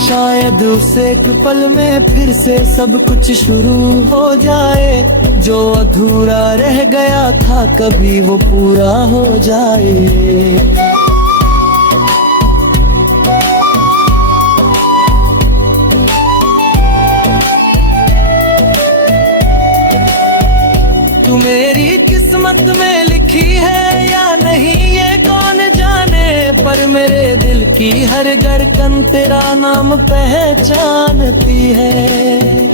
शायद उस एक पल में फिर से सब कुछ शुरू हो जाए, जो अधूरा रह गया था कभी वो पूरा हो जाए। तू मेरी किस्मत में लिखी है या नहीं ये कौन जाने, पर मेरे दिल की हर धड़कन तेरा नाम पहचानती है।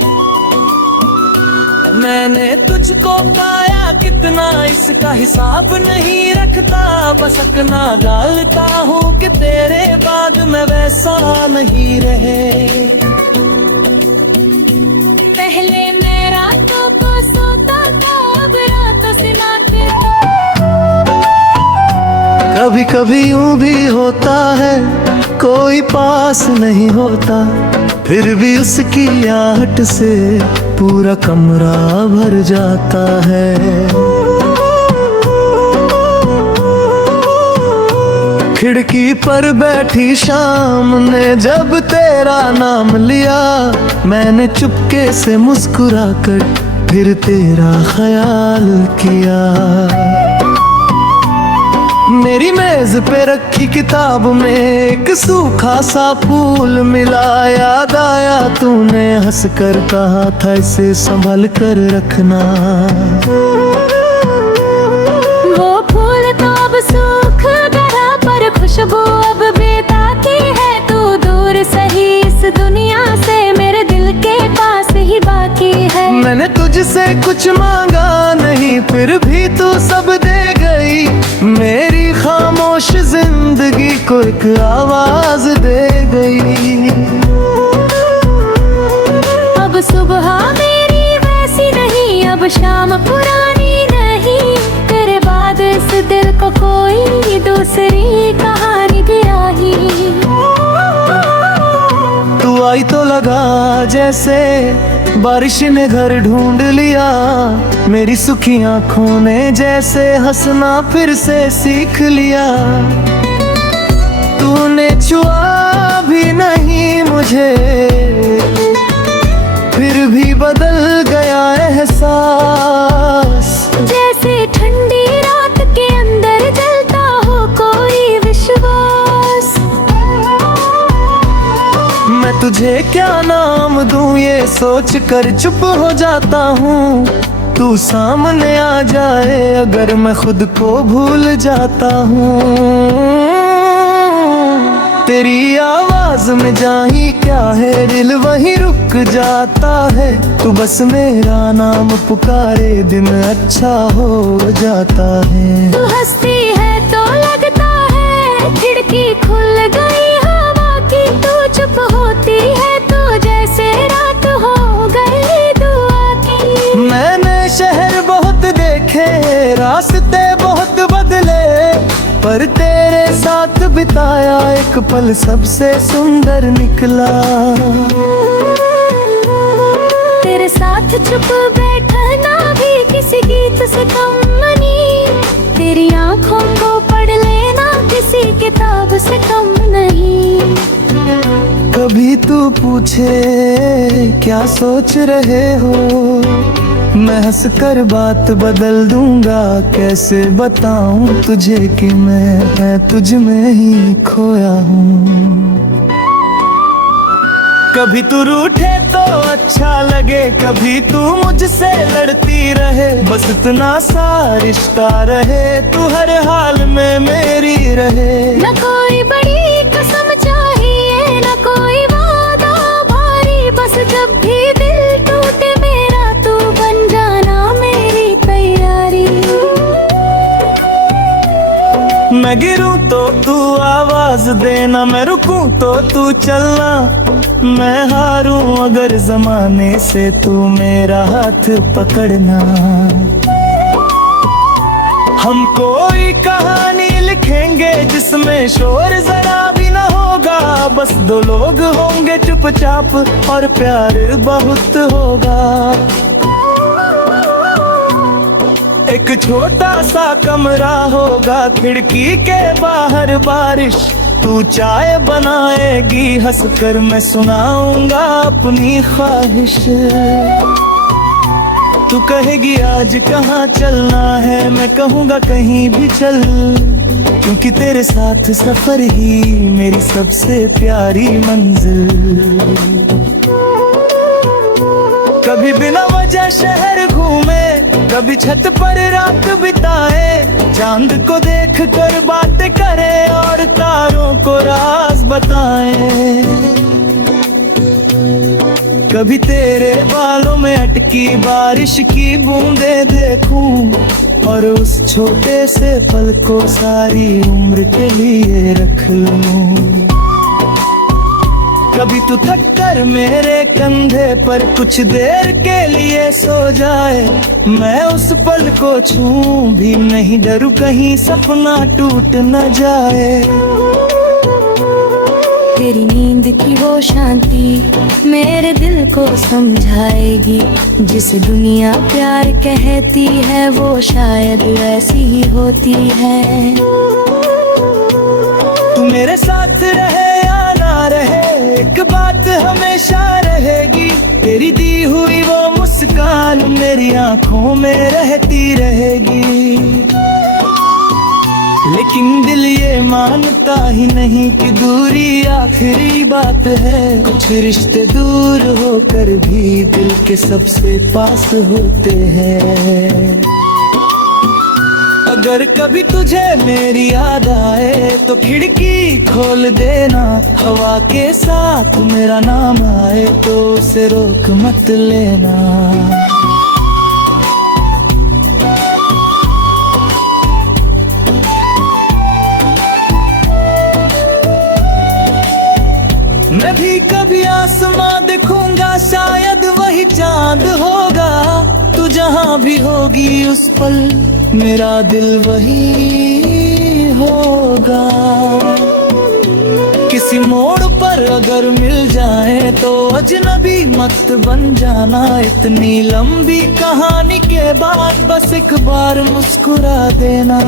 मैंने तुझको पाया कितना इसका हिसाब नहीं रखता, बस अपना डालता हूँ कि तेरे बाद मैं वैसा नहीं रहे। पहले मैं रातों को सोता था, अब रातों से नाते। कभी कभी यूं भी होता है कोई पास नहीं होता, फिर भी उसकी आहट से पूरा कमरा भर जाता है। खिड़की पर बैठी शाम ने जब तेरा नाम लिया, मैंने चुपके से मुस्कुरा कर फिर तेरा ख्याल किया। मेरी मेज पे रखी किताब में एक सूखा सा फूल मिला, याद आया तूने हंसकर कहा था इसे संभल कर रखना। वो फूल तो अब सूख गया पर खुशबू अब बेताकी है, तू दूर सही इस दुनिया को एक आवाज दे गई। अब सुबह मेरी वैसी नहीं, अब शाम पुरानी नहीं, तेरे बाद इस दिल को कोई दूसरी कहानी भी आई। तू आई तो लगा जैसे बारिश ने घर ढूंढ लिया, मेरी सुखी आंखों ने जैसे हंसना फिर से सीख लिया। तूने छुआ भी नहीं मुझे, फिर भी बदल गया एहसास। जैसे ठंडी रात के अंदर जलता हो कोई विश्वास। मैं तुझे क्या नाम दूं ये सोच कर चुप हो जाता हूँ। तू सामने आ जाए अगर मैं खुद को भूल जाता हूँ। तेरी आवाज में जाही क्या है, दिल वहीं रुक जाता है। तू बस मेरा नाम पुकारे दिन अच्छा हो जाता है। तू हंसती है तो लगता है खिड़की खुल गई हवा की, तू चुप होती है तो जैसे रात हो गई दुआ की। मैंने शहर बहुत देखे, रास्ते बहुत बदले, पर तेरे साथ बिताया एक पल सबसे सुंदर निकला। तेरे साथ चुप बैठना भी किसी गीत से कम नहीं, तेरी आंखों को पढ़ लेना किसी किताब से कम नहीं। कभी तू पूछे क्या सोच रहे हो, मैं हंस कर बात बदल दूंगा। कैसे बताऊं तुझे कि मैं तुझ में ही खोया हूँ। कभी तू रूठे तो अच्छा लगे, कभी तू मुझसे लड़ती रहे, बस इतना सा रिश्ता रहे, तू हर हाल में मेरी रहे। न कोई बड़ी कसम चाहिए, न कोई वादा भारी, बस जब भी दिल टूटे मेरा तू बन जाना मेरी तैयारी। मैं गिरूं तो तू आवाज देना, मैं रुकूं तो तू चलना, मैं हारूं अगर जमाने से तू मेरा हाथ पकड़ना। हम कोई कहानी लिखेंगे जिसमें शोर जरा भी न होगा, बस दो लोग होंगे चुपचाप और प्यार बहुत होगा। एक छोटा सा कमरा होगा, खिड़की के बाहर बारिश, तू चाय बनाएगी हंसकर, मैं सुनाऊंगा अपनी ख्वाहिश। तू कहेगी आज कहाँ चलना है, मैं कहूँगा कहीं भी चल, क्योंकि तेरे साथ सफर ही मेरी सबसे प्यारी मंजिल। कभी बिना वजह शहर घूमे, कभी छत पर रात बिताए, चांद को देख कर बातें करें और तारों को राज बताएं। कभी तेरे बालों में अटकी बारिश की बूंदें देखूं और उस छोटे से पल को सारी उम्र के लिए रख लूं। कभी तू थक कर मेरे कंधे पर कुछ देर के लिए सो जाए, मैं उस पल को छूं भी नहीं, डरूं कहीं सपना टूट न जाए। तेरी नींद की वो शांति मेरे दिल को समझाएगी, जिसे दुनिया प्यार कहती है वो शायद ऐसी ही होती है। तू मेरे साथ रहे या ना रहे, एक बात हमेशा रहेगी, तेरी दी हुई वो मुस्कान मेरी आंखों में रहती रहेगी। लेकिन दिल ये मानता ही नहीं कि दूरी आखिरी बात है, कुछ रिश्ते दूर होकर भी दिल के सबसे पास होते हैं। अगर कभी तुझे मेरी याद आए तो खिड़की खोल देना, हवा के साथ मेरा नाम आए तो उसे रोक मत लेना। ही चांद होगा। तू जहां भी होगी उस पल मेरा दिल वही होगा। किसी मोड़ पर अगर मिल जाए तो अजनबी मत बन जाना। इतनी लंबी कहानी के बाद बस एक बार मुस्कुरा देना।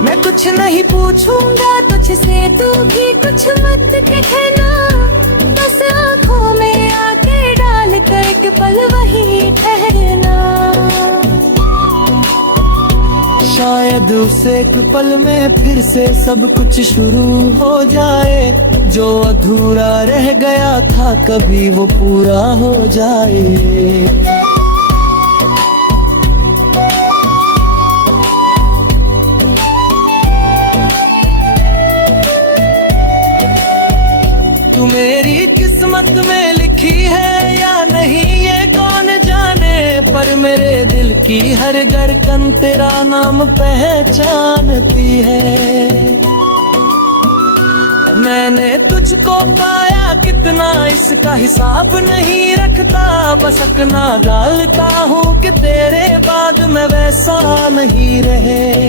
मैं कुछ नहीं पूछूंगा तुझसे, तू भी कुछ मत कहना। बस आंखों में आके डाल कर एक पल वही ठहरना। शायद उस एक पल में फिर से सब कुछ शुरू हो जाए। जो अधूरा रह गया था कभी वो पूरा हो जाए। तू मेरी किस्मत में लिखी है या नहीं ये कौन जाने, पर मेरे दिल की हर धड़कन तेरा नाम पहचानती है। मैंने तुझको पाया कितना इसका हिसाब नहीं रखता। बस अपना डालता हूँ कि तेरे बाद मैं वैसा नहीं रहे।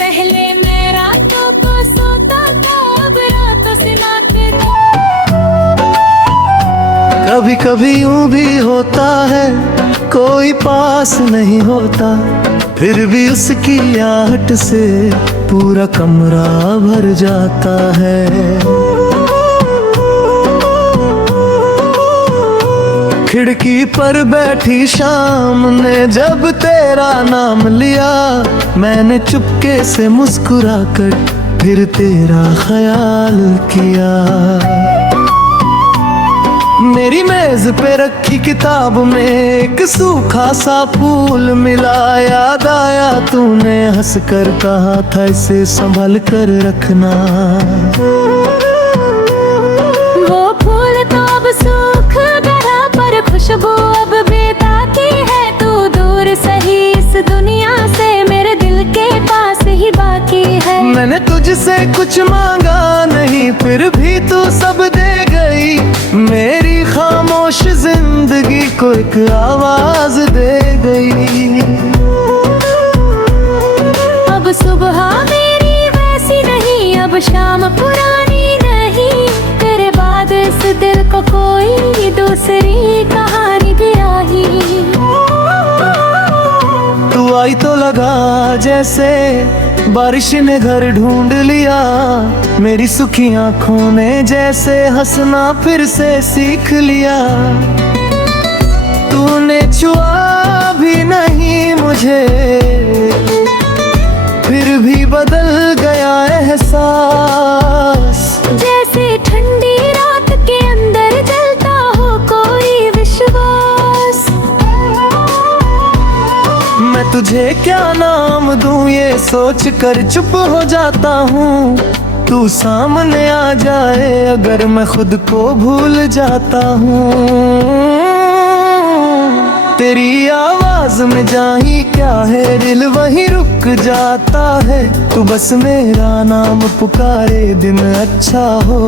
पहले मैं रातों को सोता था, अब रातों से नाते। कभी कभी यूं भी होता है कोई पास नहीं होता, फिर भी उसकी आहट से पूरा कमरा भर जाता है। खिड़की पर बैठी शाम ने जब तेरा नाम लिया, मैंने चुपके से मुस्कुरा कर फिर तेरा ख्याल किया। मेरी मेज पे रखी किताब में एक सूखा सा फूल मिला। याद आया तूने हंस कर कहा था इसे संभल कर रखना। वो फूल तो अब सूख गया पर खुशबू अब बेताकी है। तू दूर सही इस दुनिया से मेरे दिल के पास ही बाकी है। मैंने तुझसे कुछ मांगा नहीं फिर भी तू सब दे गई। मेरी खामोश जिंदगी को एक आवाज दे गई। अब सुबह मेरी वैसी नहीं, अब शाम पुरानी नहीं। तेरे बाद इस दिल को कोई दूसरी कहानी भी आई। तू आई तो लगा जैसे बारिश ने घर ढूंढ लिया। मेरी सुखी आंखों ने जैसे हंसना फिर से सीख लिया। तूने छुआ भी नहीं मुझे, फिर भी बदल गया एहसास। जैसे ठंडी रात के अंदर जलता हो कोई विश्वास। मैं तुझे क्या नाम दूं ये सोच कर चुप हो जाता हूँ। तू सामने आ जाए अगर मैं खुद को भूल जाता हूँ। तेरी आवाज में जाही क्या है दिल वहीं रुक जाता है। तू बस मेरा नाम पुकारे दिन अच्छा हो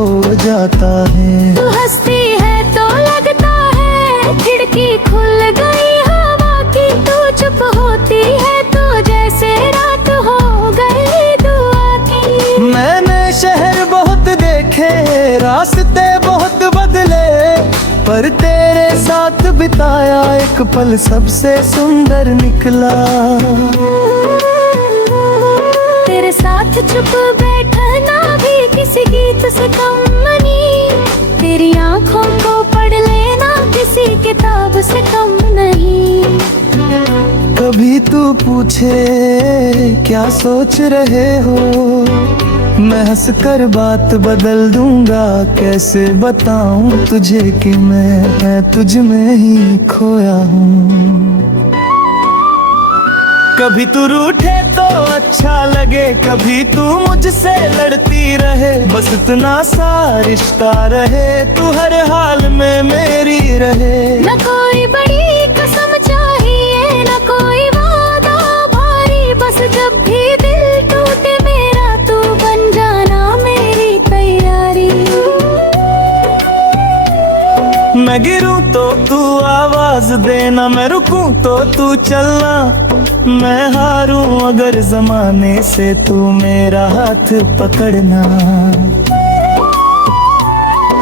जाता है। तू हंसती है तो लगता है खिड़की खुल गई हवा की। तू चुप होती है तो जैसे रात हो गई दुआ की। मैंने शहर बहुत देखे रास्ते बहुत बदले, पर तेरे साथ बिताया एक पल सबसे सुंदर निकला। तेरे साथ चुप बैठना भी किसी गीत से कम नहीं। तेरी आंखों को पढ़ लेना किसी किताब से कम नहीं। कभी तू पूछे क्या सोच रहे हो, मैं हंस कर बात बदल दूंगा। कैसे बताऊं तुझे कि मैं तुझ में ही खोया हूँ। कभी तू रूठे तो अच्छा लगे, कभी तू मुझसे लड़ती रहे। बस इतना सा रिश्ता रहे, तू हर हाल में मेरी रहे। न कोई बड़ी कसम चाहिए न कोई वादा भारी। बस जब भी दिल टूटे मेरा तू बन जाना मेरी तैयारी। मैं गिरूं तो तू आवाज देना, मैं रुकूं तो तू चलना, मैं हारूं अगर जमाने से तू मेरा हाथ पकड़ना।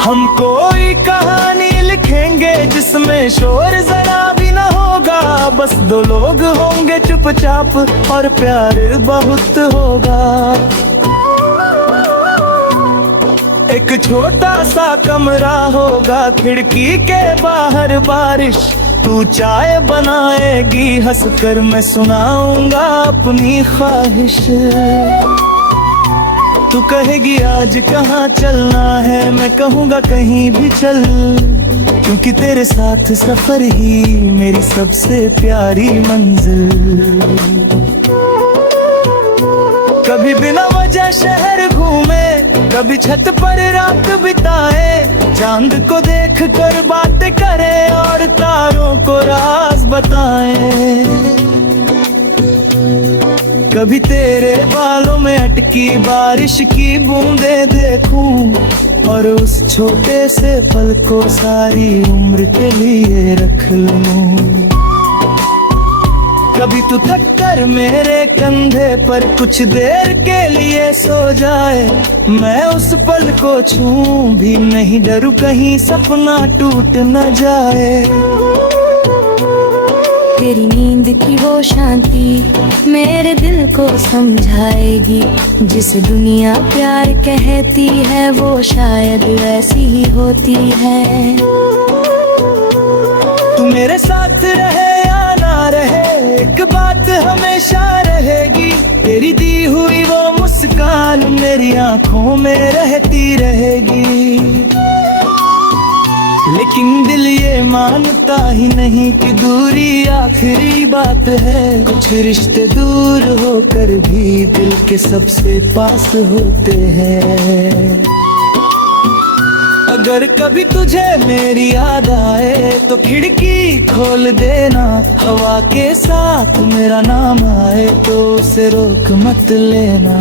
हम कोई कहानी लिखेंगे जिसमें शोर जरा भी ना होगा, बस दो लोग होंगे चुपचाप और प्यार बहुत होगा। एक छोटा सा कमरा होगा, खिड़की के बाहर बारिश, तू चाय बनाएगी हंसकर, मैं सुनाऊंगा अपनी ख्वाहिश। तू कहेगी आज कहाँ चलना है, मैं कहूँगा कहीं भी चल, क्योंकि तेरे साथ सफर ही मेरी सबसे प्यारी मंजिल। कभी बिना वजह शहर घूमे, कभी छत पर रात बिताए, चांद को देख कर बातें करे और तारों को राज बताए। कभी तेरे बालों में अटकी बारिश की बूंदें देखूं और उस छोटे से पल को सारी उम्र के लिए रख लूं। कभी तू थक कर मेरे कंधे पर कुछ देर के लिए सो जाए, मैं उस पल को छूं भी नहीं, डरूं कहीं सपना टूट न जाए। तेरी नींद की वो शांति मेरे दिल को समझाएगी, जिसे दुनिया प्यार कहती है वो शायद ऐसी ही होती है। तू मेरे साथ रहे या ना रहे, एक बात हमेशा रहेगी, तेरी दी हुई वो मुस्कान मेरी आंखों में रहती रहेगी। लेकिन दिल ये मानता ही नहीं कि दूरी आखिरी बात है, कुछ रिश्ते दूर होकर भी दिल के सबसे पास होते हैं। अगर कभी तुझे मेरी याद आए तो खिड़की खोल देना, हवा के साथ मेरा नाम आए तो उसे रोक मत लेना।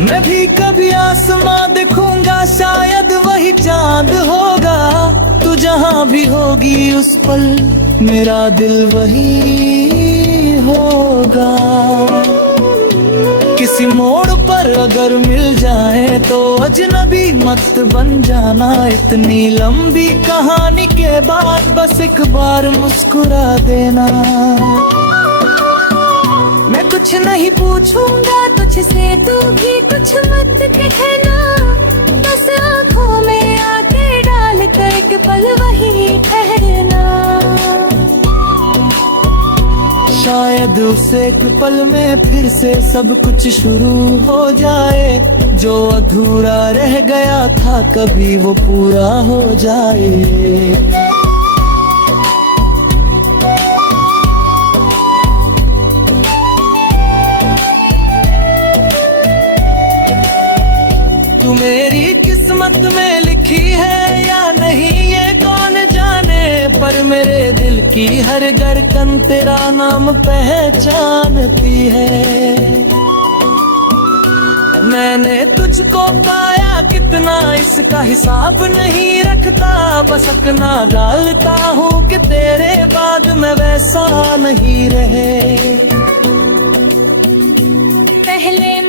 मैं भी कभी आसमां देखूंगा, शायद वही चांद होगा, तू जहां भी होगी उस पल मेरा दिल वही होगा। किसी मोड़ पर अगर मिल जाए तो अजनबी मत बन जाना, इतनी लंबी कहानी के बाद बस एक बार मुस्कुरा देना। मैं कुछ नहीं पूछूंगा तुझसे, तू भी कुछ मत कहना, बस आँखों में आके डाल कर एक पल वही ठहरना। शायद उस एक पल में फिर से सब कुछ शुरू हो जाए, जो अधूरा रह गया था कभी वो पूरा हो जाए। तू मेरी किस्मत में लिखी है या नहीं ये कौन जाने, पर मेरे दिल की हर धड़कन तेरा नाम पहचानती है। मैंने तुझको पाया कितना इसका हिसाब नहीं रखता, बस अपना डालता हूँ कि तेरे बाद मैं वैसा नहीं रहे। पहले